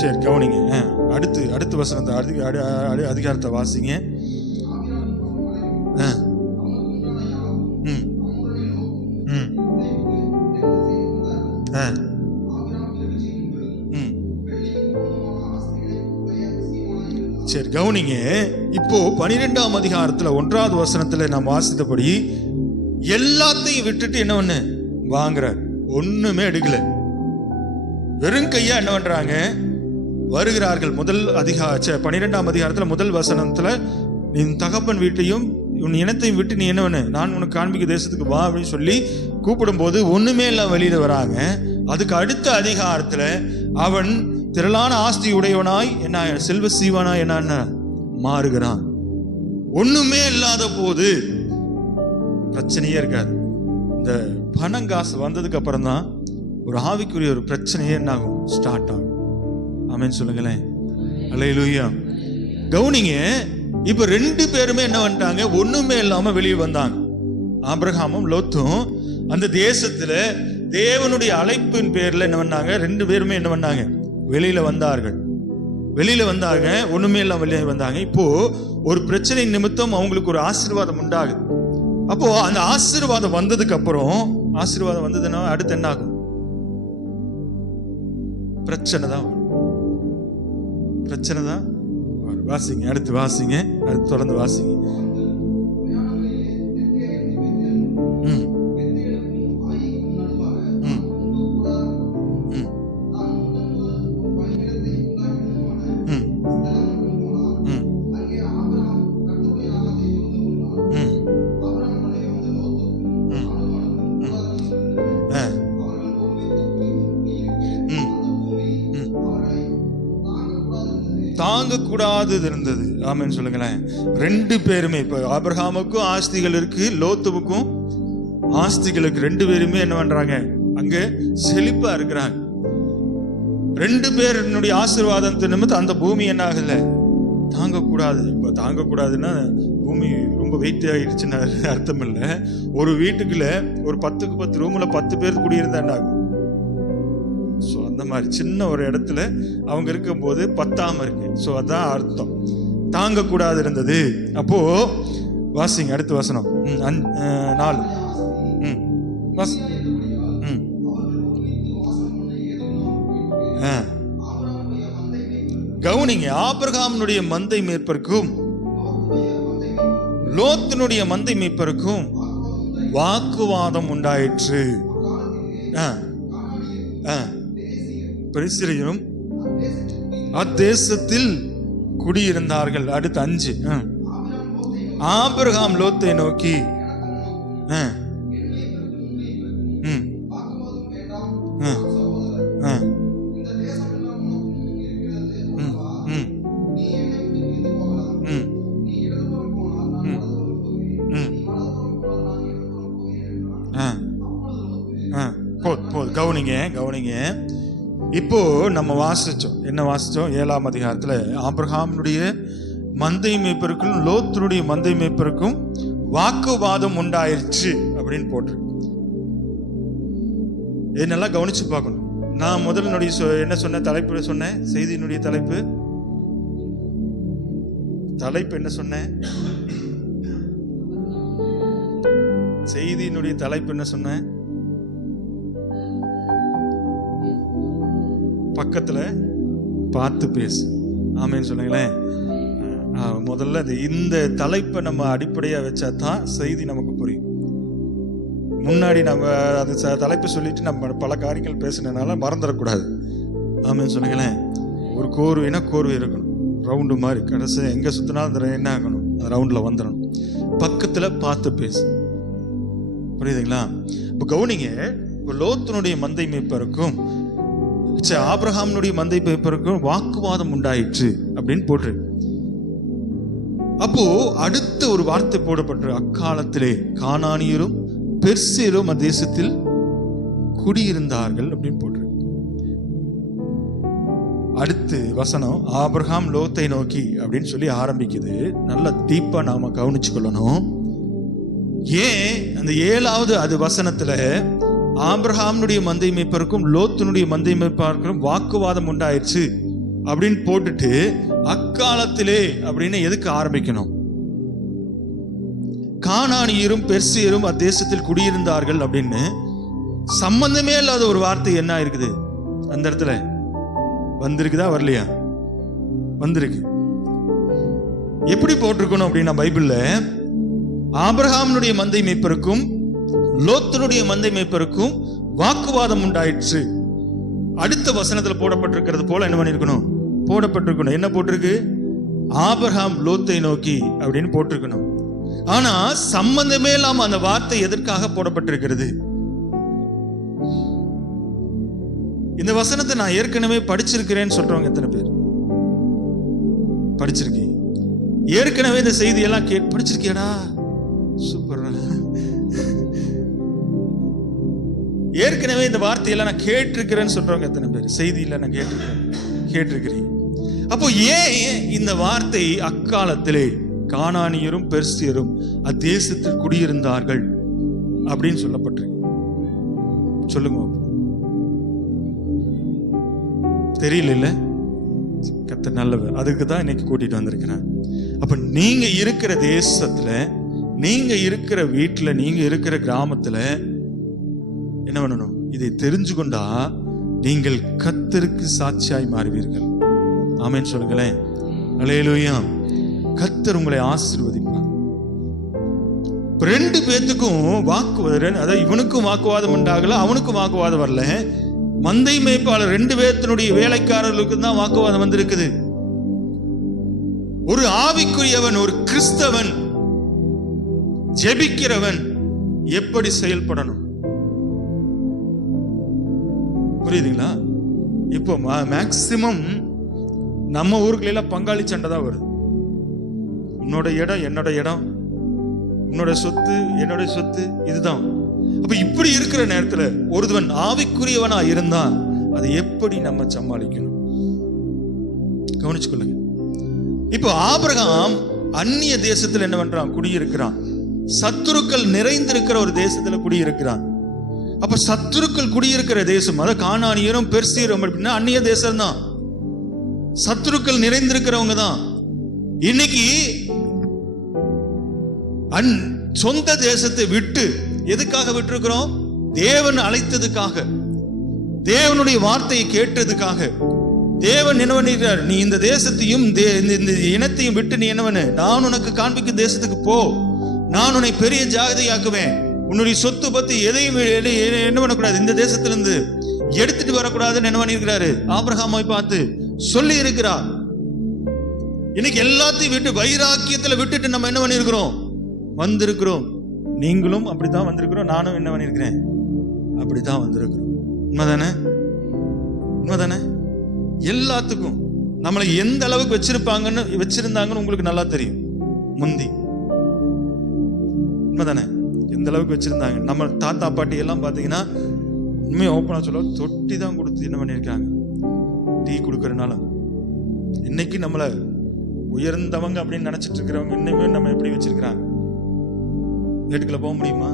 சரி, கவனிங்க. அடுத்த வசனத்தை அதிகாரத்தை வாசிங்க. சரி, கவனிங்க. இப்போ 12ஆம் அதிகாரத்துல 1வது வசனத்துல நாம் வாசித்தபடி எல்லாத்தையும் விட்டுட்டு என்ன பண்ணு வாங்குற, ஒண்ணுமே எடுக்கல, வெறும் கையா என்ன பண்றாங்க, வருகிறார்கள். 12ஆம் அதிகாரத்துல முதல் வசனத்துல, நீ தகப்பன் வீட்டையும் உன் இனத்தையும் விட்டு நீ என்ன பண்ணு, நான் உனக்கு காண்பிக்க தேசத்துக்கு வா அப்படின்னு சொல்லி கூப்பிடும் போது ஒண்ணுமே எல்லாம் வெளியில வராங்க. அதுக்கு அடுத்த அதிகாரத்துல அவன் திரளான ஆஸ்தி உடையவனாய் என்ன, செல்வ சீவனாய் என்ன மாறுகிறான். ஒண்ணுமே இல்லாத போது பிரச்சனையே இருக்காது. இந்த பணம் காசு வந்ததுக்கு அப்புறம் தான் ஒரு ஆவிக்குரிய ஒரு பிரச்சனையே என்ன ஆகும், ஸ்டார்ட் ஆகும். ஆமென் சொல்லுங்களேன். அல்லேலூயா. கவுனிங்க. இப்ப 2 பேருமே என்ன பண்ணிட்டாங்க, ஒண்ணுமே இல்லாம வெளியே வந்தாங்க. ஆபிரகாமும் லோத்தும் அந்த தேசத்துல தேவனுடைய அழைப்பின் பேர்ல என்ன பண்ணாங்க, 2 பேருமே என்ன பண்ணாங்க, வெளியில வந்தார்கள். ஒண்ணுமே இல்லாம வெளியே வந்தாங்க. இப்போ ஒரு பிரச்சனை நிமித்தம் அவங்களுக்கு ஒரு ஆசீர்வாதம் உண்டாகுது. அப்போ அந்த ஆசீர்வாதம் வந்ததுக்கு அப்புறம், ஆசீர்வாதம் வந்ததுன்னா அடுத்து என்ன ஆகும், பிரச்சனை தான். வாசிங்க, அடுத்து வாசிங்க, அடுத்து தொடர்ந்து வாசிங்க. தாங்கக்கூடாது இருந்தது. ஆமென் சொல்லுங்களேன். 2 பேருமே, இப்ப ஆபிரகாமுக்கும் ஆஸ்திகள் இருக்கு, லோத்துவுக்கும் ஆஸ்திகளுக்கு, 2 பேருமே என்ன பண்றாங்க, அங்க செழிப்பா இருக்கிறாங்க. 2 பேருடைய ஆசீர்வாதத்தின் நிமித்தம் அந்த பூமி என்ன ஆகல, தாங்கக்கூடாது. இப்ப தாங்கக்கூடாதுன்னா பூமி ரொம்ப வெயிட் ஆயிடுச்சுன்னு அர்த்தம் இல்ல. ஒரு வீட்டுக்குள்ள ஒரு 10க்கு 10 ரூம்ல 10 பேர் குடியிருந்தா என்ன ஆகும். ஸோ அந்த மாதிரி சின்ன ஒரு இடத்துல அவங்க இருக்கும் போது பத்தாம இருக்கு. ஸோ அதான் அர்த்தம், தாங்கக்கூடாது இருந்தது. அப்போ வாசிங்க, அடுத்த வசனம் 4. கவுனிங்க. ஆபிரகாமுடைய மந்தை மேய்ப்பருக்கும் லோத்தினுடைய மந்தை மேய்ப்பருக்கும் வாக்குவாதம் உண்டாயிற்று. பெரிசியரும் அத்தேசத்தில் குடியிருந்தார்கள். அடுத்து 5. ஆபிரகாம் லோத்தை நோக்கி கவனிங்க. இப்போ நம்ம வாசிச்சோம், என்ன வாசிச்சோம்? 7ஆம் அதிகாரத்துல ஆபிரகாமுடைய மந்தை மேய்ப்பருக்கும் லோத்துடைய மந்தை மேய்ப்பருக்கும் வாக்குவாதம் உண்டாயிருச்சு அப்படின்னு போட்டிருக்கு. இது நல்லா கவனிச்சு பார்க்கணும். நான் முதலினுடைய என்ன சொன்ன தலைப்பு சொன்னேன்? செய்தியினுடைய தலைப்பு என்ன சொன்னேன்? செய்தியினுடைய தலைப்பு என்ன சொன்னேன்? பக்கத்துல பார்த்து பேசு. ஆமேன்னு சொன்னீங்களேன். முதல்ல இந்த தலைப்பை நம்ம அடிப்படையா வச்சா தான் செய்தி நமக்கு புரியும். முன்னாடி நம்ம அது தலைப்பு சொல்லிட்டு நம்ம பல காரியங்கள் பேசுனதுனால மறந்துடக்கூடாது. ஆமேன்னு சொன்னீங்களேன். ஒரு கோர்வை இருக்கணும், ரவுண்டு மாதிரி. கடைசி எங்க சுத்தினாலும் என்ன ஆகணும்? அந்த ரவுண்ட்ல வந்துடணும். பக்கத்துல பார்த்து பேசு. புரியுதுங்களா? இப்ப கவனிங்க. லோத்தினுடைய மந்தை மேய்ப்பருக்கும் ஆபிரகாமுடைய மந்தை மேய்ப்பருக்கும் வாக்குவாதம் உண்டாயிற்று அப்படின்னு போட்டு, அப்போ அடுத்த ஒரு வார்த்தை போடப்பட்டு, அக்காலத்திலே கானானியரும் பெர்சியரும் அத்தேசத்தில் குடியிருந்தார்கள் அப்படின்னு போட்டு. அடுத்து வசனம் ஆபிரகாம் லோத்தை நோக்கி அப்படின்னு சொல்லி ஆரம்பிக்குது. நல்ல டீப்பா நாம கவனிச்சு கொள்ளணும். ஏன் அந்த 7வது அது வசனத்துல ஆபிரகாமுடைய மந்தை மேய்ப்பருக்கும் லோத்தினுடைய மந்தை மேய்ப்பருக்கும் வாக்குவாதம் உண்டாயிடுச்சு அப்படின்னு போட்டுட்டு அக்காலத்திலே அப்படின்னு எதுக்கு ஆரம்பிக்கணும்? கானானியரும் பெர்சியரும் அத்தேசத்தில் குடியிருந்தார்கள் அப்படின்னு சம்பந்தமே இல்லாத ஒரு வார்த்தை என்ன இருக்குது அந்த இடத்துல? வந்திருக்குதா வரலையா? வந்திருக்கு. எப்படி போட்டிருக்கணும் அப்படின்னா, பைபிள்ல ஆபிரகாமுடைய மந்தை மேய்ப்பருக்கும் லோத்தினுடைய மந்தை மேய்ப்பருக்கும் வாக்குவாதம் உண்டாயிற்று. அடுத்த வசனத்துல போடப்பட்டிருக்கிறது போல என்ன பண்ணிருக்கணும்? போடப்பட்டிருக்கணும். என்ன போட்டிருக்கு? ஆபிரகாம் லோத்தை நோக்கி அப்படின்னு போட்டிருக்கணும். ஆனா சம்பந்தமே இல்லாம அந்த வார்த்தை எதற்காக போடப்பட்டிருக்கிறது? இந்த வசனத்தை நான் ஏற்கனவே படிச்சிருக்கிறேன்னு சொல்றவங்க எத்தனை பேர் படிச்சிருக்கீங்க? ஏற்கனவே இந்த செய்தியெல்லாம் படிச்சிருக்கியடா, சூப்பர். ஏற்கனவே இந்த வார்த்தையெல்லாம் நான் கேட்டிருக்கிறேன்னு சொல்றவங்க எத்தனை பேர்? செய்தியில நான் கேட்டிருக்கிறீங்க. அப்போ ஏன் இந்த வார்த்தை அக்காலத்திலே கானானியரும் பெர்சியரும் அத்தேசத்தில் குடியிருந்தார்கள் அப்படின்னு சொல்லப்பட்டிருக்கு? சொல்லுங்க. தெரியல, கர்த்தர் நல்லவர். அதுக்கு தான் இன்னைக்கு கூட்டிட்டு வந்திருக்கிறேன். அப்ப நீங்க இருக்கிற தேசத்துல, நீங்க இருக்கிற வீட்டுல, நீங்க இருக்கிற கிராமத்துல என்ன பண்ணணும்? இதை தெரிஞ்சு கொண்டா நீங்கள் கர்த்தருக்கு சாட்சியாய் மாறுவீர்கள். ஆமென் சொல்லுங்களேன். அல்லேலூயா. கர்த்தர் உங்களை ஆசீர்வதிப்பார். ரெண்டு பேத்துக்கும் வாக்குவாதம், அதாவது இவனுக்கும் வாக்குவாதம் உண்டாகல, அவனுக்கும் வாக்குவாதம் வரல. மந்தை மேய்ப்பாளர் ரெண்டு பேர்த்தினுடைய வேலைக்காரர்களுக்கு தான் வாக்குவாதம் வந்திருக்குது. ஒரு ஆவிக்குரியவன், ஒரு கிறிஸ்தவன், ஜெபிக்கிறவன் எப்படி செயல்படணும்? புரியுதுங்களா? இப்போ மேக்சிமம் நம்ம ஊருக்குள்ள எல்லாம் பங்காளி சண்டை தான் வருது. உன்னோட இடம் என்னோட இடம், உன்னோட சொத்து என்னோட சொத்து, இதுதான். அப்ப இப்படி இருக்கிற நேரத்துல ஒருவன் ஆவிக்குரியவனா இருந்தா அதை எப்படி நம்ம சமாளிக்கணும்? கவனிச்சுக்கொள்ளுங்க. இப்போ ஆபிரகாம் அந்நிய தேசத்துல என்ன பண்றான்? குடியிருக்கிறான். சத்துருக்கள் நிறைந்திருக்கிற ஒரு தேசத்துல குடியிருக்கிறான். அப்ப சத்துருக்கள் குடியிருக்கிற தேசம், அதாவது கானானியரும் பெர்சியரும் அப்படின்னா அந்நிய தேசம் தான், சத்துருக்கள் நிறைந்திருக்கிறவங்க தான். இன்னைக்கு சொந்த தேசத்தை விட்டு எதுக்காக விட்டுருக்கிறோம்? தேவன் அழைத்ததுக்காக, தேவனுடைய வார்த்தையை கேட்டதுக்காக. தேவன் என்ன பண்ணிருக்கார்? நீ இந்த தேசத்தையும் இந்த இனத்தையும் விட்டு நீ என்ன பண்ணு, நான் உனக்கு காண்பிக்கும் தேசத்துக்கு போ, நான் உன்னை பெரிய ஜாதியாக்குவேன், உன்னுடைய சொத்து பத்தி எதையும் என்ன பண்ணக்கூடாது, இந்த தேசத்திலிருந்து எடுத்துட்டு வரக்கூடாதுன்னு என்ன பண்ணிருக்கிறாரு? ஆபிரகாமை பார்த்து சொல்லி இருக்கிறார். இன்னைக்கு எல்லாத்தையும் விட்டு வைராக்கியத்துல விட்டுட்டு நம்ம என்ன பண்ணிருக்கிறோம்? வந்திருக்கிறோம். நீங்களும் அப்படித்தான் வந்திருக்கிறோம், நானும் என்ன பண்ணிருக்கிறேன்? அப்படித்தான் வந்திருக்கிறோம். உண்மைதானே? உண்மைதானே? எல்லாத்துக்கும் நம்மளை எந்த அளவுக்கு வச்சிருந்தாங்கன்னு உங்களுக்கு நல்லா தெரியும். முந்தி உண்மைதானே? எந்த அளவுக்கு வச்சிருந்தாங்க. நம்ம தாத்தா பாட்டி எல்லாம் பாத்தீங்கன்னா உண்மையை ஓப்பனாக சொல்ல தொட்டி தான் கொடுத்து என்ன பண்ணியிருக்காங்க, டீ கொடுக்கறதுனால. இன்னைக்கு நம்மளை உயர்ந்தவங்க அப்படின்னு நினைச்சிட்டு இருக்கிறவங்க இன்னுமே நம்ம எப்படி வச்சிருக்கிறாங்க? வீட்டுக்குள்ள போக முடியுமா?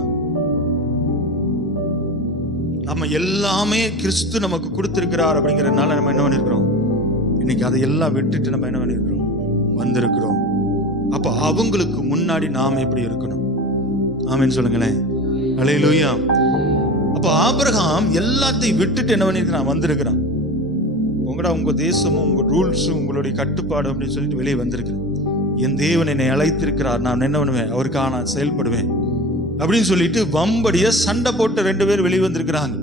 நம்ம எல்லாமே கிறிஸ்து நமக்கு கொடுத்திருக்கிறார் அப்படிங்கறதுனால நம்ம என்ன பண்ணிருக்கிறோம், இன்னைக்கு அதை எல்லாம் விட்டுட்டு நம்ம என்ன பண்ணிருக்கிறோம், வந்திருக்கிறோம். அப்ப அவங்களுக்கு முன்னாடி நாம எப்படி இருக்கணும்? ஆமென் சொல்லுங்களேன். அல்லேலூயா. அப்ப ஆபிரகாம் எல்லாத்தையும் விட்டுட்டு என்ன பண்ணிருக்கிறான், வந்திருக்கிறான். உங்க தேசமும் உங்க ரூல்ஸும் உங்களுடைய கட்டுப்பாடு அப்படின்னு சொல்லிட்டு வெளியே வந்திருக்கிறேன். என் தேவன் என்னை அழைத்திருக்கிறார், நான் என்ன பண்ணுவேன், அவருக்காக நான் செயல்படுவேன் அப்படின்னு சொல்லிட்டு வம்படிய சண்டை போட்டு 2 பேர் வெளியே வந்திருக்கிறாங்க.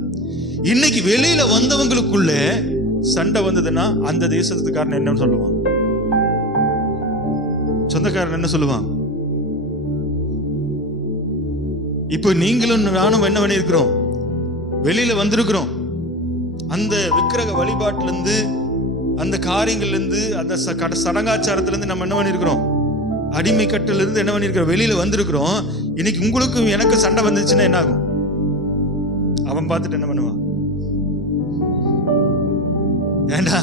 இன்னைக்கு வெளியில வந்தவங்களுக்குள்ள சண்டை வந்ததுன்னா அந்த தேசத்துக்காரன் என்ன சொல்லுவான், சொந்தக்காரன் என்ன சொல்லுவான்? இப்போ நீங்களும் நானும் என்ன பண்ணிருக்கிறோம், வெளியில வந்திருக்கிறோம். அந்த விக்கிரக வழிபாட்டுல இருந்து, அந்த காரியங்கள்ல இருந்து, அந்த சடங்காச்சாரத்துல இருந்து நம்ம என்ன பண்ணிருக்கிறோம், அடிமை கட்டில இருந்து என்ன பண்ணிருக்கிறோம், வெளியில வந்திருக்கிறோம். இன்னைக்கு உங்களுக்கும் எனக்கு சண்டை வந்துச்சுன்னா என்ன ஆகும்? அவன் பார்த்துட்டு என்ன பண்ணுவான், ஏண்டா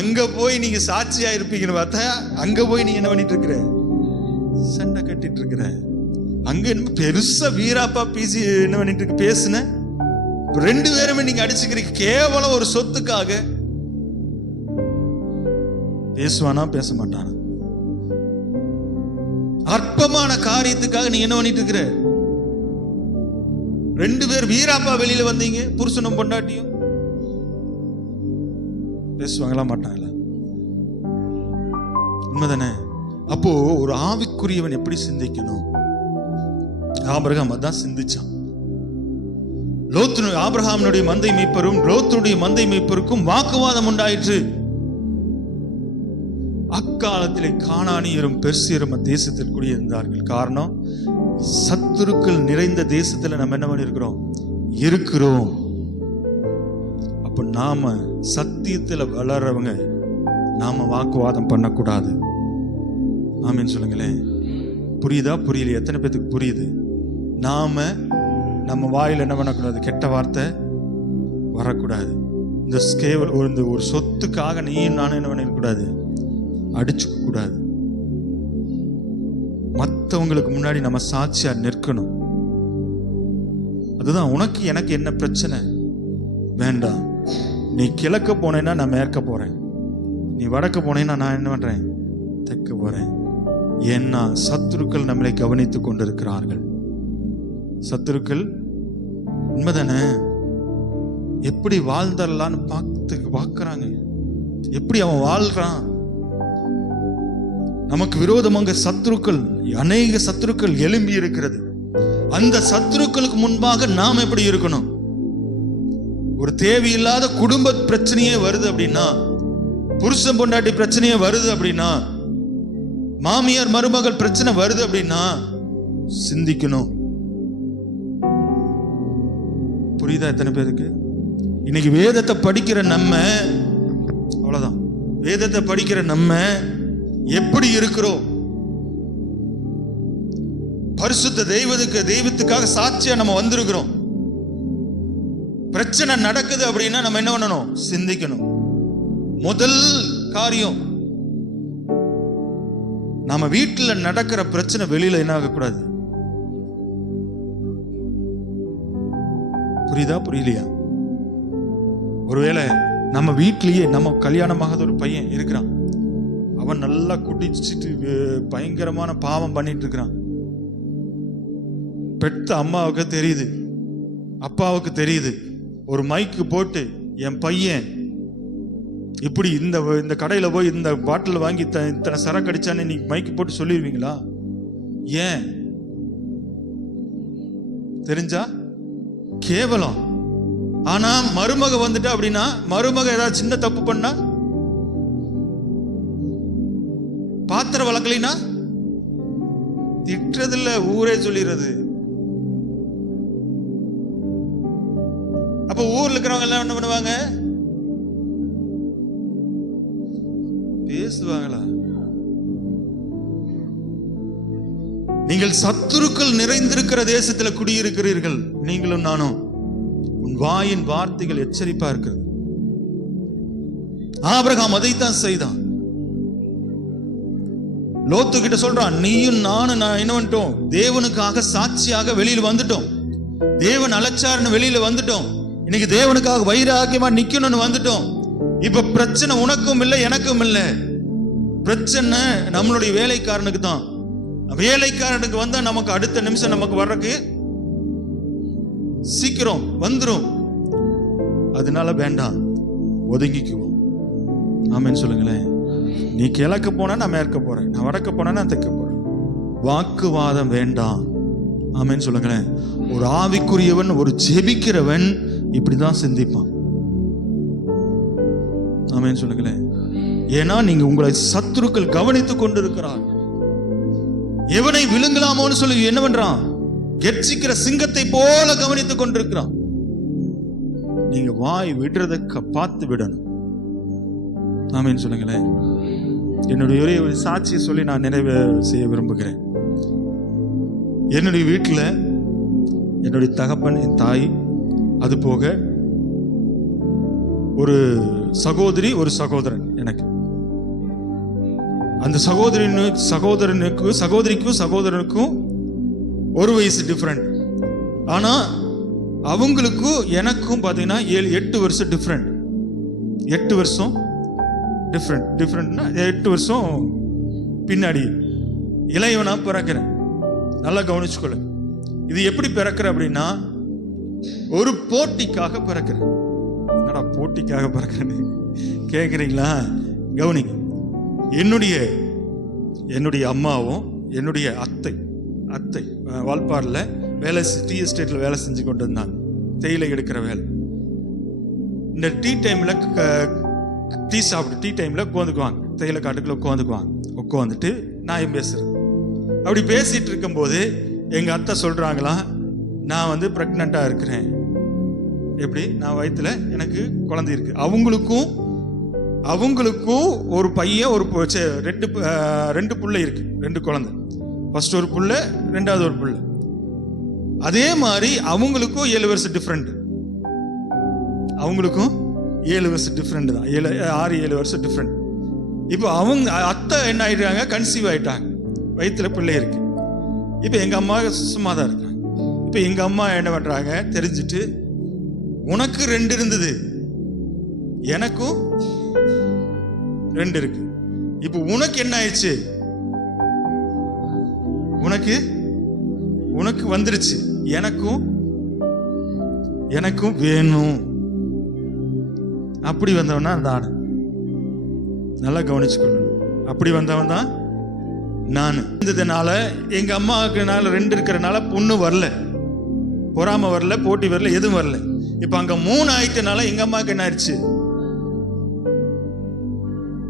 அங்க போய் நீங்க சாட்சியா இருப்பீங்கன்னு பார்த்தா அங்க போய் நீ என்ன பண்ணிட்டு இருக்கிற, சண்டை கட்டிட்டு இருக்கிற. அங்க என்ன பெருசா வீராப்பா பேசி என்ன பண்ணிட்டு இருக்கு, பேசுன 2 பேருமே நீங்க அடிச்சுக்கிறீங்க கேவலம் ஒரு சொத்துக்காக. பேசுவானா பேச மாட்டானா? அற்பமான காரியத்துக்காக நீ என்ன பண்ணிட்டு இருக்கிற? 2 பேர் வீராப்பா வெளியில வந்தீங்க, புருஷனும் பொண்டாட்டியும். பேசுவாங்களா மாட்டாங்களா? உண்மைதானே? அப்போ ஒரு ஆவிக்குரியவன் எப்படி சிந்திக்கணும்? ஆபிரகாம் அதான் சிந்திச்சான். ஆபிரகாமினுடைய மந்தை மேய்ப்பரும் லோத்துடைய மந்தை மேய்ப்பருக்கும் வாக்குவாதம் உண்டாயிற்று. அக்காலத்திலே கானானியரும் பெர்சியரும் தேசத்தில் குடியிருந்தார்கள். காரணம், சத்துருக்கள் நிறைந்த தேசத்துல நம்ம என்ன பண்ணிருக்கிறோம், இருக்கிறோம். அப்ப நாம சத்தியத்துல வளர்றவங்க நாம வாக்குவாதம் பண்ணக்கூடாது. ஆமென் சொல்லுங்களேன். புரியுதா? புரியல? எத்தனை பேத்துக்கு புரியுது? நாம நம்ம வாயில என்ன பண்ணக்கூடாது, கெட்ட வார்த்தை வரக்கூடாது. இந்த ஒரு சொத்துக்காக நீயும் நானும் என்ன பண்ணிடக்கூடாது, அடிச்சுக்க கூடாது. மற்றவங்களுக்கு முன்னாடி நம்ம சாட்சியா நிற்கணும். அதுதான் உனக்கு எனக்கு என்ன பிரச்சனை வேண்டாம். நீ கிழக்க போனேன்னா நான் மேற்க போறேன், நீ வடக்க போனேன்னா நான் என்ன பண்றேன், தெற்க போறேன். ஏன்னா சத்துருக்கள் நம்மளை கவனித்துக் கொண்டிருக்கிறார்கள். சத்துருக்கள் உண்மைதானே, எப்படி வாழ்ந்தரலான்னு பார்க்கறாங்க, எப்படி அவன் வாழ்றான். நமக்கு விரோதமாக சத்துருக்கள், அநேக சத்துருக்கள் எழும்பி இருக்கிறது. அந்த சத்துருக்களுக்கு முன்பாக நாம் எப்படி இருக்கணும்? ஒரு தேவையில்லாத குடும்ப பிரச்சனையே வருது அப்படின்னா, புருஷன் பொண்டாட்டி பிரச்சனையே வருது அப்படின்னா, மாமியார் மருமகள் பிரச்சனை வருது அப்படின்னா சிந்திக்கணும். புரியுதா எத்தனை பேருக்கு? இன்னைக்கு வேதத்தை படிக்கிற நம்ம, அவ்வளவுதான், வேதத்தை படிக்கிற நம்ம எப்படி இருக்கிறோம்? பரிசுத்த தெய்வத்துக்காக சாட்சியா நம்ம வந்திருக்கிறோம். பிரச்சனை நடக்குது அப்படின்னா நம்ம என்ன பண்ணணும், சிந்திக்கணும். முதல் காரியம், நம்ம வீட்டுல நடக்கிற பிரச்சனை வெளியில என்ன ஆகக்கூடாது. புரியுதா புரியலையா? ஒருவேளை நம்ம வீட்லயே, நம்ம கல்யாணமாகாத ஒரு பையன் இருக்கிறான், அவன் நல்லா குடிச்சிட்டு பயங்கரமான பாவம் பண்ணிட்டு இருக்கிறான். பெத்த அம்மாவுக்கு தெரியுது, அப்பாவுக்கு தெரியுது. ஒரு மைக்கு போட்டு, என் பையன் இப்படி இந்த கடையில போய் இந்த பாட்டில் வாங்கி இத்தனை சரக்கு அடிச்சான்னு நீ மைக்கு போட்டு சொல்லிடுவீங்களா? ஏன் தெரிஞ்சா கேவலம். ஆனா மருமக வந்துட்டா அப்படின்னா, மருமக ஏதாவது சின்ன தப்பு பண்ணா, பாத்திரம் வளர்க்கலைன்னா திட்டுறதில்ல, ஊரே சொல்லிடுறது. அப்ப ஊர்ல இருக்கிறவங்க எல்லாம் என்ன பண்ணுவாங்க, பேசுவாங்களா? நீங்கள் சத்துருக்கள் நிறைந்திருக்கிற தேசத்துல குடியிருக்கிறீர்கள், நீங்களும் நானும். உன் வாயின் வார்த்தைகள் எச்சரிப்பா இருக்கிறது. ஆபிரகாம் அதைத்தான் செய்தான். லோத்து கிட்ட சொல்றான், நீயும் நானும் நான் என்ன பண்ணிட்டோம், தேவனுக்காக சாட்சியாக வெளியில வந்துட்டோம். தேவன் அழைச்சாருன்னு வெளியில வந்துட்டோம். இன்னைக்கு தேவனுக்காக வைராக்கியமா நிக்கணும்னு வந்துட்டோம். இப்ப பிரச்சனை உனக்கும் இல்லை எனக்கும் இல்லை. பிரச்சனை நம்மளுடைய வேலைக்காரனுக்கு தான். வேலைக்காரனுக்கு வந்தா நமக்கு அடுத்த நிமிஷம் நமக்கு வர்றதுக்கு சீக்கிரம் வந்துரும். அதனால வேண்டாம், ஒதுங்கிக்குவோம். ஆமென் சொல்லுங்களேன். நீ கிழக்க போனா நான் மேற்க போறேன், நான் வடக்க போனா நான் தெற்க போறேன். வாக்குவாதம் வேண்டாம். ஆமென் சொல்லுங்களேன். ஒரு ஆவிக்குரியவன், ஒரு ஜெபிக்கிறவன் இப்படிதான் சிந்திப்பான். ஆமென் சொல்லுங்களேன். ஏன்னா நீங்க உங்களை சத்துருக்கள் கவனித்துக் கொண்டிருக்கிறார். எவனை விழுங்கலாமோன்னு சொல்லி என்ன பண்றான், கெர்ச்சிக்கிற சிங்கத்தை போல கவனித்துக் கொண்டிருக்கிறான். நீங்க வாய் விடுறத பார்த்து விடணும். ஆமென் சொல்லுங்களேன். என்னுடைய ஒரே ஒரு சாட்சியை சொல்லி நான் நிறைவு செய்ய விரும்புகிறேன். என்னுடைய வீட்டில் என்னுடைய தகப்பன், என் தாய், அது போக ஒரு சகோதரி, ஒரு சகோதரன். எனக்கு அந்த சகோதரிக்கும் சகோதரனுக்கும் ஒரு வயசு டிஃபரெண்ட். ஆனா அவங்களுக்கும் எனக்கும் பார்த்தீங்கன்னா 7-8 வருஷம் டிஃபரெண்ட். 8 வருஷம் டிஃபரெண்ட்னா 8 வருஷம் பின்னாடி இளையவனா பிறக்கிறேன். நல்லா கவனிச்சுக்கொள்ள. இது எப்படி பிறக்கிற அப்படின்னா, ஒரு போட்டிக்காக பிறக்கிறேன். என்னடா போட்டிக்காக பிறக்கிறேன்னு கேட்குறீங்களா? கவனிங்க. என்னுடைய அம்மாவும் என்னுடைய அத்தை வால்பாரில் டீ எஸ்டேட்டில் வேலை செஞ்சு கொண்டு இருந்தாங்க. தேயிலை எடுக்கிற வேலை. இந்த டீ டைமில் டீ டைமில் உட்காந்துக்குவாங்க. தேயிலை காட்டுக்குள்ள உட்காந்துட்டு நான் பேசுகிறேன். அப்படி பேசிட்டு இருக்கும்போது எங்கள் அத்தை சொல்கிறாங்களா, நான் ப்ரெக்னெண்ட்டாக இருக்கிறேன். எப்படி? நான் வயிற்றுல எனக்கு குழந்தை இருக்கு. அவங்களுக்கும் ஒரு பையன், ஒரு 2 புள்ளை இருக்கு. 2 குழந்தை. ஃபர்ஸ்ட் ஒரு புள்ள, ரெண்டாவது ஒரு புள்ள. அதே மாதிரி அவங்களுக்கும் 7 வருஷம் டிஃபரெண்ட். அவங்களுக்கும் 7 வருஷம் டிஃபரெண்ட் தான். 6-7 வருஷம் டிஃபரெண்ட். இப்போ அவங்க அத்தை என்ன ஆயிட்டாங்க, கன்சீவ் ஆயிட்டாங்க. வயிற்றுல பிள்ளை இருக்கு. இப்போ எங்க அம்மா சும்மா தான் இருக்காங்க. இப்போ எங்க அம்மா என்ன பண்றாங்க, தெரிஞ்சுட்டு உனக்கு 2 இருந்தது, எனக்கும் 2 இருக்கு. இப்போ உனக்கு என்ன ஆயிடுச்சு, உனக்கு வந்துருச்சு, எனக்கும் வேணும். அப்படி வந்தவனா தான். நல்லா கவனிச்சுக்கணும். அப்படி வந்தவன் தான் நான். இருந்ததுனால எங்க அம்மாவுக்குனால 2 இருக்கிறனால பொண்ணு வரல, பொறாம வரல, போட்டி வரல, எதுவும் வரல. இப்ப அங்க 3 ஆயிட்டனால எங்க அம்மாவுக்கு என்ன ஆயிடுச்சு,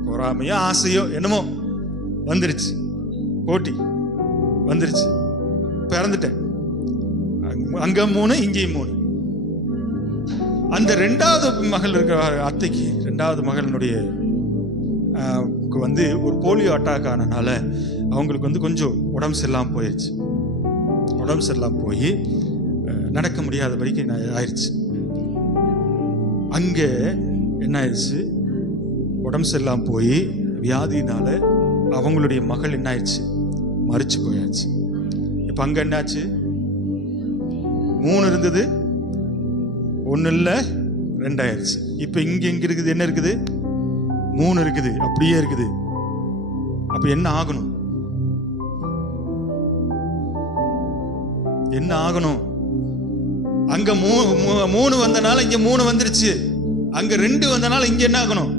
பொறாமையோ ஆசையோ என்னமோ வந்துருச்சு, போட்டி வந்துருச்சு. பிறந்துட்டேன். அங்க 3, இங்கேயும் 3. அந்த 2வது மகள் இருக்கிற அத்தைக்கு, 2வது மகளினுடைய ஒரு போலியோ அட்டாக் ஆனனால அவங்களுக்கு கொஞ்சம் உடம்பு சரியில்லாம போயிடுச்சு. உடம்பு சரியில்லாம போய் நடக்க முடியாத வரைக்கும் ஆயிடுச்சு. அங்க என்ன ஆயிடுச்சு, உடம்பு சரியில்லாம போய் வியாதினால அவங்களுடைய மகள் என்ன ஆயிடுச்சு, மரிச்சு போயாச்சு. இப்ப அங்க என்னாச்சு, 3 இருந்தது, 1 இல்ல 2 ஆயிடுச்சு. இப்ப இங்க இருக்குது, என்ன இருக்குது, 3 இருக்குது, அப்படியே இருக்குது. அப்ப என்ன ஆகணும், அங்க 3 வந்தனால இங்க 3 வந்துருச்சு. அங்க 2 வந்தனால இங்க என்ன ஆகணும்,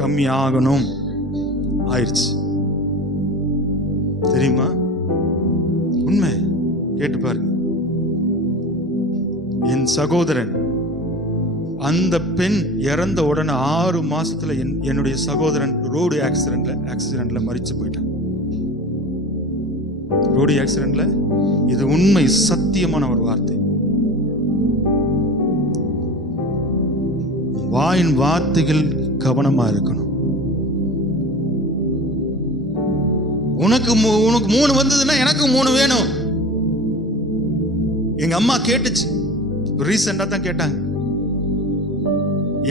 கம்மி ஆகணும். ஆயிடுச்சு. தெரியுமா? உண்மை. கேட்டு பாருங்க. என் சகோதரன், அந்த பெண் இறந்த உடனே 6 மாசத்துல என்னுடைய சகோதரன் ரோடு ஆக்சிடென்ட்ல மரிச்சு போயிட்டான். ரோடு ஆக்சிடென்ட்ல. இது உண்மை, சத்தியமான ஒரு வார்த்தை. வாயின் வார்த்தைகள் கவனமா இருக்கணும். உனக்கு 3 வந்ததுன்னா எனக்கு 3 வேணும். எங்க அம்மா கேட்டுச்சு, ரீசெண்டா தான் கேட்டாங்க,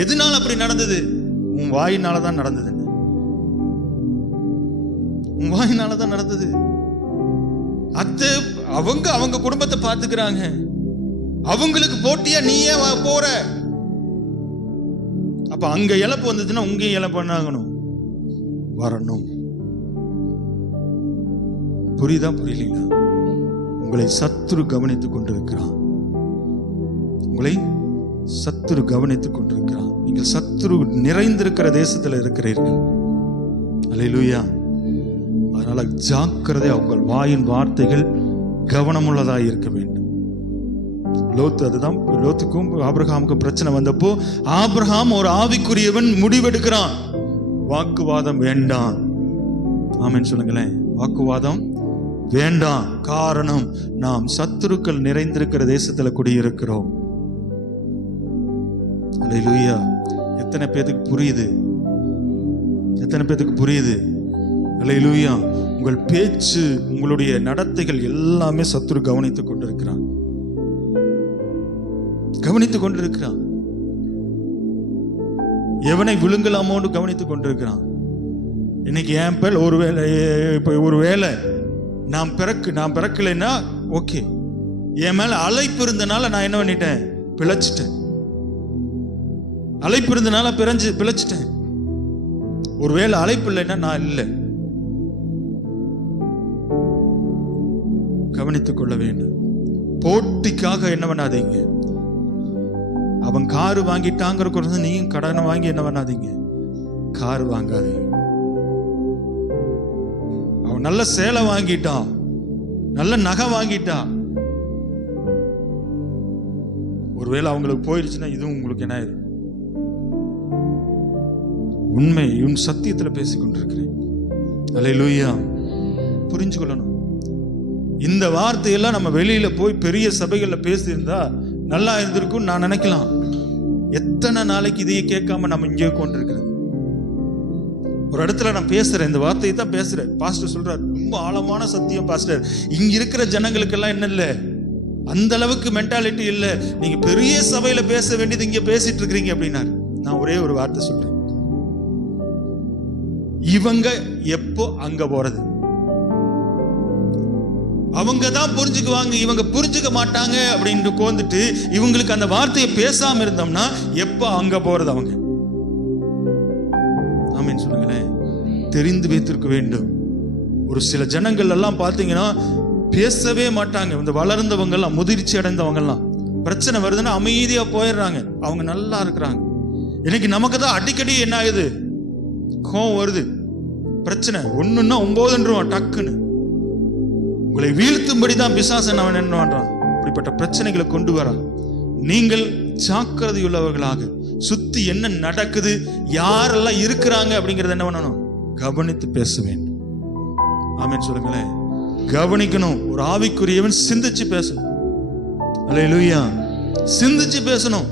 எதனால அப்படி நடந்தது? உன் வாயினாலதான் நடந்தது, உன் வாயினாலதான் நடந்தது. அத்தை அவங்க குடும்பத்தை பாத்துக்கிறாங்க, அவங்களுக்கு போட்டியா நீ ஏன் போற? அப்ப அங்க இழப்பு வந்ததுன்னா உங்க இழப்பு பண்ணாகணும், வரணும். புரியுதா புரியலீங்களா? உங்களை சத்துரு கவனித்துக் கொண்டிருக்கிறான், உங்களை சத்துரு கவனித்துக் கொண்டிருக்கிறான். நீங்கள் சத்துரு நிறைந்திருக்கிற தேசத்துல இருக்கிறீர்கள். அல்லேலூயா. அதனால ஜாக்கிரதை, உங்கள் வாயின் வார்த்தைகள் கவனமுள்ளதாக இருக்க வேண்டும். அதுதான் லோத்துக்கும் ஆபிரகாமுக்கும் பிரச்சனை வந்தப்போ ஆபிரகாம் ஒரு ஆவிக்குரியவன் முடிவெடுக்கிறான், வாக்குவாதம் வேண்டாம். ஆமென் சொல்லுங்களேன். வாக்குவாதம் வேண்டாம். காரணம், நாம் சத்துருக்கள் நிறைந்திருக்கிற தேசத்துல குடியிருக்கிறோம். அல்லேலூயா. எத்தனை பேருக்கு புரியுது? எத்தனை பேருக்கு புரியுது? அல்லேலூயா. உங்கள் பேச்சு, உங்களுடைய நடத்தைகள் எல்லாமே சத்துரு கவனித்துக் கொண்டிருக்கிறான், கவனித்துக் கொண்டிருக்கிறான். எவனை விழுங்கலாமோன்னு கவனித்துக் கொண்டிருக்கிறான். இன்னைக்கு என் பேர் ஒரு வேலை நான் பிறக்கலைன்னா ஓகே, என் மேல அழைப்பு இருந்தனால நான் என்ன பண்ணிட்டேன்? பிழைச்சிட்டேன். அழைப்பு இருந்தனால பிழைச்சிட்டேன். ஒருவேளை அழைப்பு இல்லைன்னா நான் இல்லை. கவனித்துக் கொள்ள வேண்டும். போட்டிக்காக என்ன பண்ணாதீங்க. அவன் காரு வாங்கிட்டாங்கிற நீங்க கடனை வாங்கி என்ன பண்ணாதீங்க, காரு வாங்காதீங்க. அவன் நல்ல சேலை வாங்கிட்டான், நல்ல நகை வாங்கிட்டான், ஒருவேளை அவங்களுக்கு போயிடுச்சுன்னா இதுவும் உங்களுக்கு என்ன ஆயிடும்? உண்மை சத்தியத்துல பேசிக் கொண்டிருக்கிறேன். அல்லேலூயா. புரிஞ்சு கொள்ளணும். இந்த வார்த்தையெல்லாம் நம்ம வெளியில போய் பெரிய சபைகள்ல பேசியிருந்தா நல்லா இருந்திருக்கும் நான் நினைக்கலாம். எத்தனை நாளைக்கு இதையே கேட்காம நம்ம இங்கே கொண்டிருக்கிறது? ஒரு இடத்துல நான் பேசுறேன், இந்த வார்த்தையை தான் பேசுறேன். பாஸ்டர் சொல்றாரு, ரொம்ப ஆழமான சத்தியம் பாஸ்டர், இங்க இருக்கிற ஜனங்களுக்கெல்லாம் என்ன இல்லை, அந்த அளவுக்கு மென்டாலிட்டி இல்லை, நீங்க பெரிய சபையில பேச வேண்டியது இங்க பேசிட்டு இருக்கிறீங்க அப்படின்னாரு. நான் ஒரே ஒரு வார்த்தை சொல்றேன், இவங்க எப்போ அங்க போறது? அவங்க தான் புரிஞ்சுக்குவாங்க, இவங்க புரிஞ்சுக்க மாட்டாங்க அப்படின்னு கோந்துட்டு இவங்களுக்கு அந்த வார்த்தையை பேசாம இருந்தோம்னா எப்ப அங்க போறது அவங்க? ஆமென் சொல்லுங்களேன். தெரிந்து வைத்திருக்க வேண்டும். ஒரு சில ஜனங்கள் எல்லாம் பாத்தீங்கன்னா பேசவே மாட்டாங்க. இந்த வளர்ந்தவங்க எல்லாம், முதிர்ச்சி அடைந்தவங்க எல்லாம் பிரச்சனை வருதுன்னா அமைதியா போயிடுறாங்க, அவங்க நல்லா இருக்கிறாங்க. இன்னைக்கு நமக்கு தான் அடிக்கடி என்ன ஆகுது? கோவம் வருது, பிரச்சனை ஒண்ணுன்னா 9 டக்குன்னு உங்களை வீழ்த்தும்படி தான் பிசாசன் அவன் என்ன பண்றான், இப்படிப்பட்ட பிரச்சனைகளை கொண்டு வரான். நீங்கள் ஜாக்கிரதையுள்ளவர்களாக சுத்தி என்ன நடக்குது, யாரெல்லாம் இருக்கிறாங்க அப்படிங்கறத என்ன பண்ணணும்? கவனித்து பேச வேண்டும். ஆமென் சொல்லுங்களேன். கவனிக்கணும். ஒரு ஆவிக்குரியவன் சிந்திச்சு பேசணும். அல்லேலூயா. சிந்திச்சு பேசணும்.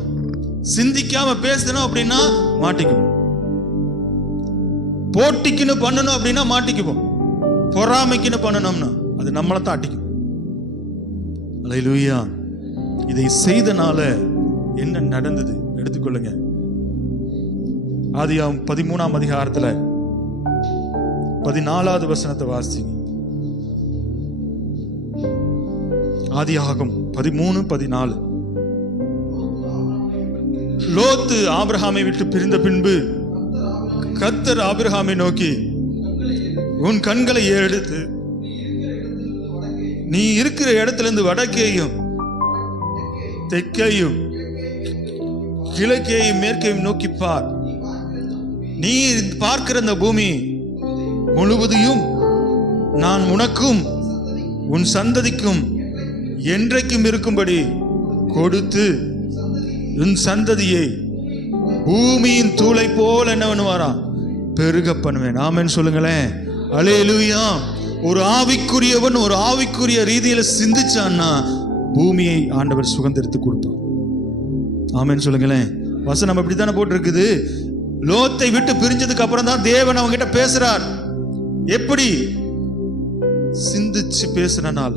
சிந்திக்காம பேசணும் அப்படின்னா மாட்டிக்குவோம். போட்டிக்குன்னு பண்ணணும் அப்படின்னா மாட்டிக்குவோம். பொறாமைக்குன்னு பண்ணணும்னா அது நம்மளை தான் அடிக்கும். அல்லேலூயா. இதை செய்தனால என்ன நடந்தது எடுத்துக்கொள்ளுங்க. ஆதியாகமம் 13ஆம் அதிகாரத்துல 14வது வசனத்தை வாசிங்க. ஆதியாகமம் 13:14. லோத்து ஆபிரகாமை விட்டு பிரிந்த பின்பு கர்த்தர் ஆபிரகாமை நோக்கி, உன் கண்களை எடுத்து நீ இருக்கிற இடத்திலிருந்து வடக்கேயும் தெற்கேயும் கிழக்கேயும் மேற்கேயும் நோக்கி பார். நீ பார்க்கிற அந்த பூமி முழுவதையும் நான் உனக்கும் உன் சந்ததிக்கும் என்றைக்கும் இருக்கும்படி கொடுத்து உன் சந்ததியை பூமியின் தூளை போல என்ன பண்ணுவாராம்? பெருக பண்ணுவேன். ஆமென் சொல்லுங்களேன். அல்லேலூயா. ஒரு ஆவிக்குரியவன் ஒரு ஆவிக்குரிய ரீதியில சிந்திச்சான்னா பூமியை ஆண்டவர் சுதந்தரித்து கொடுப்பார். ஆமென் சொல்லுங்களேன். வசனம் அப்படித்தானே போட்டிருக்குது. லோத்தை விட்டு பிரிஞ்சதுக்கு அப்புறம் தான் தேவன் அவங்க கிட்ட பேசுறார். எப்படி? சிந்திச்சு பேசுறனால.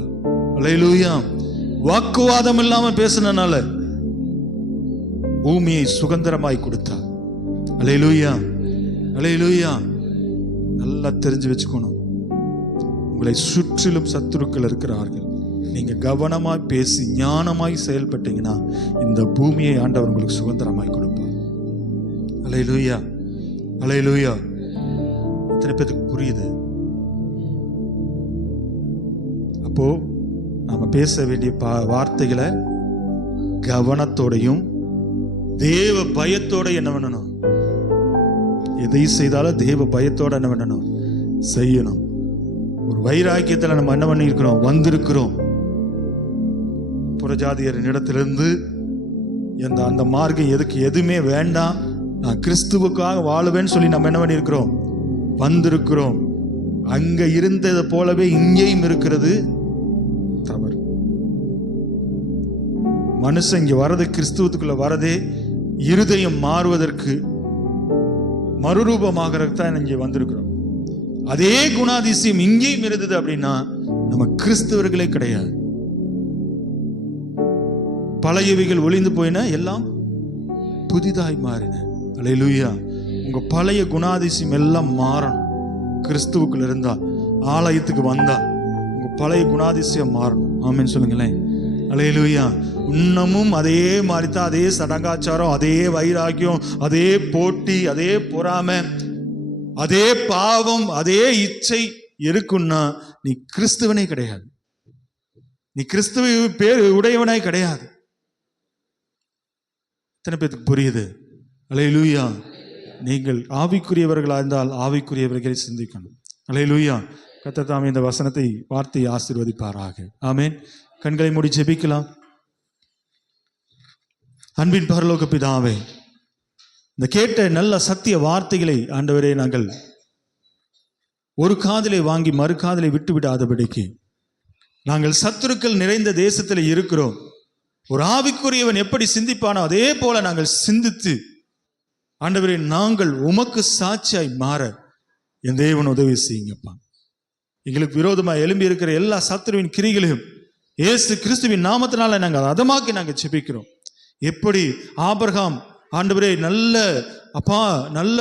அல்லேலூயா. வாக்குவாதம் இல்லாம பேசினால பூமியை சுதந்திரமாய் கொடுத்தார். அல்லேலூயா, அல்லேலூயா. நல்லா தெரிஞ்சு வச்சுக்கணும், உங்களை சுற்றிலும் சத்துருக்கள் இருக்கிறார்கள். நீங்க கவனமாய் பேசி ஞானமாய் செயல்பட்டீங்கன்னா இந்த பூமியை ஆண்டவர் உங்களுக்கு சுதந்திரமாய் கொடுப்பார். அல்லேலூயா, அல்லேலூயா. எத்தனை பேருக்கு புரியுது? அப்போ நாம பேச வேண்டிய வார்த்தைகளை கவனத்தோடையும் தேவ பயத்தோட என்ன பண்ணணும்? எதை செய்தாலும் தேவ பயத்தோட என்ன பண்ணணும்? செய்யணும். ஒரு வைராக்கியத்தில் நம்ம என்ன பண்ணியிருக்கிறோம்? வந்திருக்கிறோம். புறஜாதியரின் இடத்திலிருந்து அந்த மார்க்கம் எதுக்கு எதுவுமே வேண்டாம், நான் கிறிஸ்துவுக்காக வாழுவேன்னு சொல்லி நம்ம என்ன பண்ணியிருக்கிறோம்? வந்திருக்கிறோம். அங்க இருந்தது போலவே இங்கேயும் இருக்கிறது தவறு. மனுஷன் இங்க வரது, கிறிஸ்துவத்துக்குள்ள வரதே இருதயம் மாறுவதற்கு, மறுரூபமாகறதுக்கு தான் இங்கே வந்திருக்கிறோம். அதே குணாதிசயம் இங்கேயும் இருந்தது அப்படின்னா நம்ம கிறிஸ்தவர்களே கிடையாது. பழையவைகள் ஒளிந்து போயின, எல்லாம் புதிதாய் மாறின. அல்லேலூயா. உங்க பழைய குணாதிசயம் எல்லாம் மாறணும். கிறிஸ்துவுக்குள்ள இருந்தா, ஆலயத்துக்கு வந்தா உங்க பழைய குணாதிசயம் மாறணும். ஆமென் சொல்லுங்களேன். அல்லேலூயா. இன்னமும் அதே மாதிரிதான், அதே சடங்காச்சாரம், அதே வைராக்கியம், அதே போட்டி, அதே பொறாமை, அதே பாவம், அதே இச்சை இருக்குன்னா நீ கிறிஸ்துவனே கிடையாது. நீ கிறிஸ்துவ பேர் உடையவனாய் கிடையாது. எத்தனை பேருக்கு புரியுது? அல்லேலூயா. நீங்கள் ஆவிக்குரியவர்களா இருந்தால் ஆவிக்குரியவர்களை சிந்திக்கணும். அல்லேலூயா. கர்த்தர் தாமே இந்த வசனத்தை வார்த்தையை ஆசீர்வதிப்பாராக. ஆமென். கண்களை மூடி ஜெபிக்கலாம். அன்பின் பரலோக பிதாவே, இந்த கேட்ட நல்ல சத்திய வார்த்தைகளை ஆண்டவரே நாங்கள் ஒரு காதிலே வாங்கி மறு காதிலே விட்டு விடாதபடிக்கு, நாங்கள் சத்துருக்கள் நிறைந்த தேசத்தில் இருக்கிறோம். ஒரு ஆவிக்குரியவன் எப்படி சிந்திப்பானோ அதே போல நாங்கள் சிந்தித்து ஆண்டவரே நாங்கள் உமக்கு சாட்சியாய் மாற என் தேவன் உதவி செய்யுங்கப்பா. எங்களுக்கு விரோதமாக எழும்பி இருக்கிற எல்லா சத்துருவின் கிரிகளையும் இயேசு கிறிஸ்துவின் நாமத்தினால நாங்கள் அதமாக்கி நாங்கள் ஜெபிக்கிறோம். எப்படி ஆபிரகாம் ஆண்டவரே நல்ல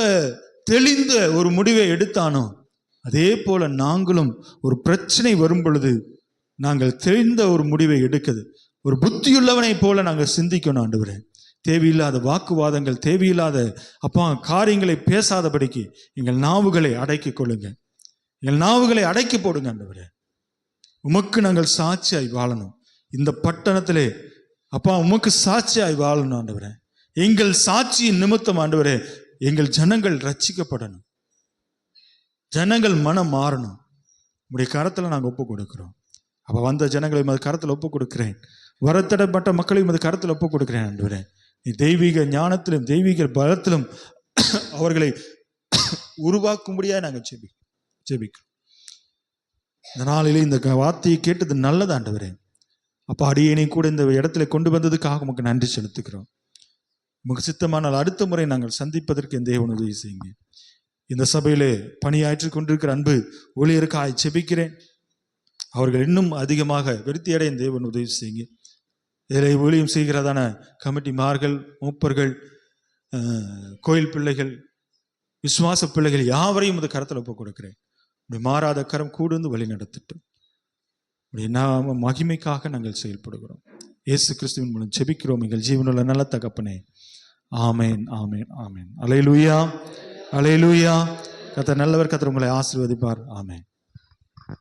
தெளிந்த ஒரு முடிவை எடுத்தானோ அதே போல நாங்களும் ஒரு பிரச்சனை வரும் பொழுது நாங்கள் தெளிந்த ஒரு முடிவை எடுக்குது. ஒரு புத்தியுள்ளவனை போல நாங்கள் சிந்திக்கணும் ஆண்டவரே. தேவையில்லாத வாக்குவாதங்கள், தேவையில்லாத காரியங்களை பேசாதபடிக்கு எங்கள் நாவுகளை அடக்கி கொள்ளுங்க. எங்கள் நாவுகளை அடக்கி போடுங்க ஆண்டவரே. உமக்கு நாங்கள் சாட்சியாய் வாழணும். இந்த பட்டணத்திலே உமக்கு சாட்சியாய் வாழணும் ஆண்டவரே. எங்கள் சாட்சியின் நிமித்தம் ஆண்டவரே எங்கள் ஜனங்கள் ரட்சிக்கப்படணும், ஜனங்கள் மனம் மாறணும். உடைய கரத்துல நாங்கள் ஒப்பு கொடுக்கிறோம். வந்த ஜனங்களை அது கரத்தில் ஒப்பு கொடுக்கிறேன். வரத்தடப்பட்ட மக்களையும் அது கரத்தில் ஒப்பு கொடுக்கிறேன் ஆண்டவரே. நீ தெய்வீக ஞானத்திலும் தெய்வீக பலத்திலும் அவர்களை உருவாக்கும்படியாக நாங்கள் ஜெபிக்கிறோம். இந்த நாளிலே இந்த வார்த்தையை கேட்டது நல்லது ஆண்டவரே. அடியேனை கூட இந்த இடத்துல கொண்டு வந்ததுக்காக உமக்கு நன்றி செலுத்துக்கிறோம். உமக்கு சித்தமானால் அடுத்த முறை நாங்கள் சந்திப்பதற்கு என் தேவன் உதவி செய்யுங்க. இந்த சபையிலே பணியாற்றி கொண்டிருக்கிற அன்பு ஊழியருக்காய் ஜெபிக்கிறேன். அவர்கள் இன்னும் அதிகமாக விருத்தியடைய என் தேவன் உதவி செய்யுங்க. இதில் ஊழியம் செய்கிறதான கமிட்டிமார்கள், மூப்பர்கள், கோயில் பிள்ளைகள், விசுவாச பிள்ளைகள் யாவரையும் அது கரத்தில் ஒப்பு கொடுக்கிறேன். மாறாத கரம் கூடுந்து வழி நடத்திட்டோம். நாம மகிமைக்காக நாங்கள் செயல்படுகிறோம். இயேசு கிறிஸ்துவின் மூலம் ஜெபிக்கிறோம் எங்கள் ஜீவனுள்ள நல்ல தகப்பனே. ஆமேன், ஆமேன், ஆமேன். அல்லேலூயா, அல்லேலூயா. கர்த்தர் நல்லவர். கர்த்தர் உங்களை ஆசீர்வதிப்பார். ஆமேன்.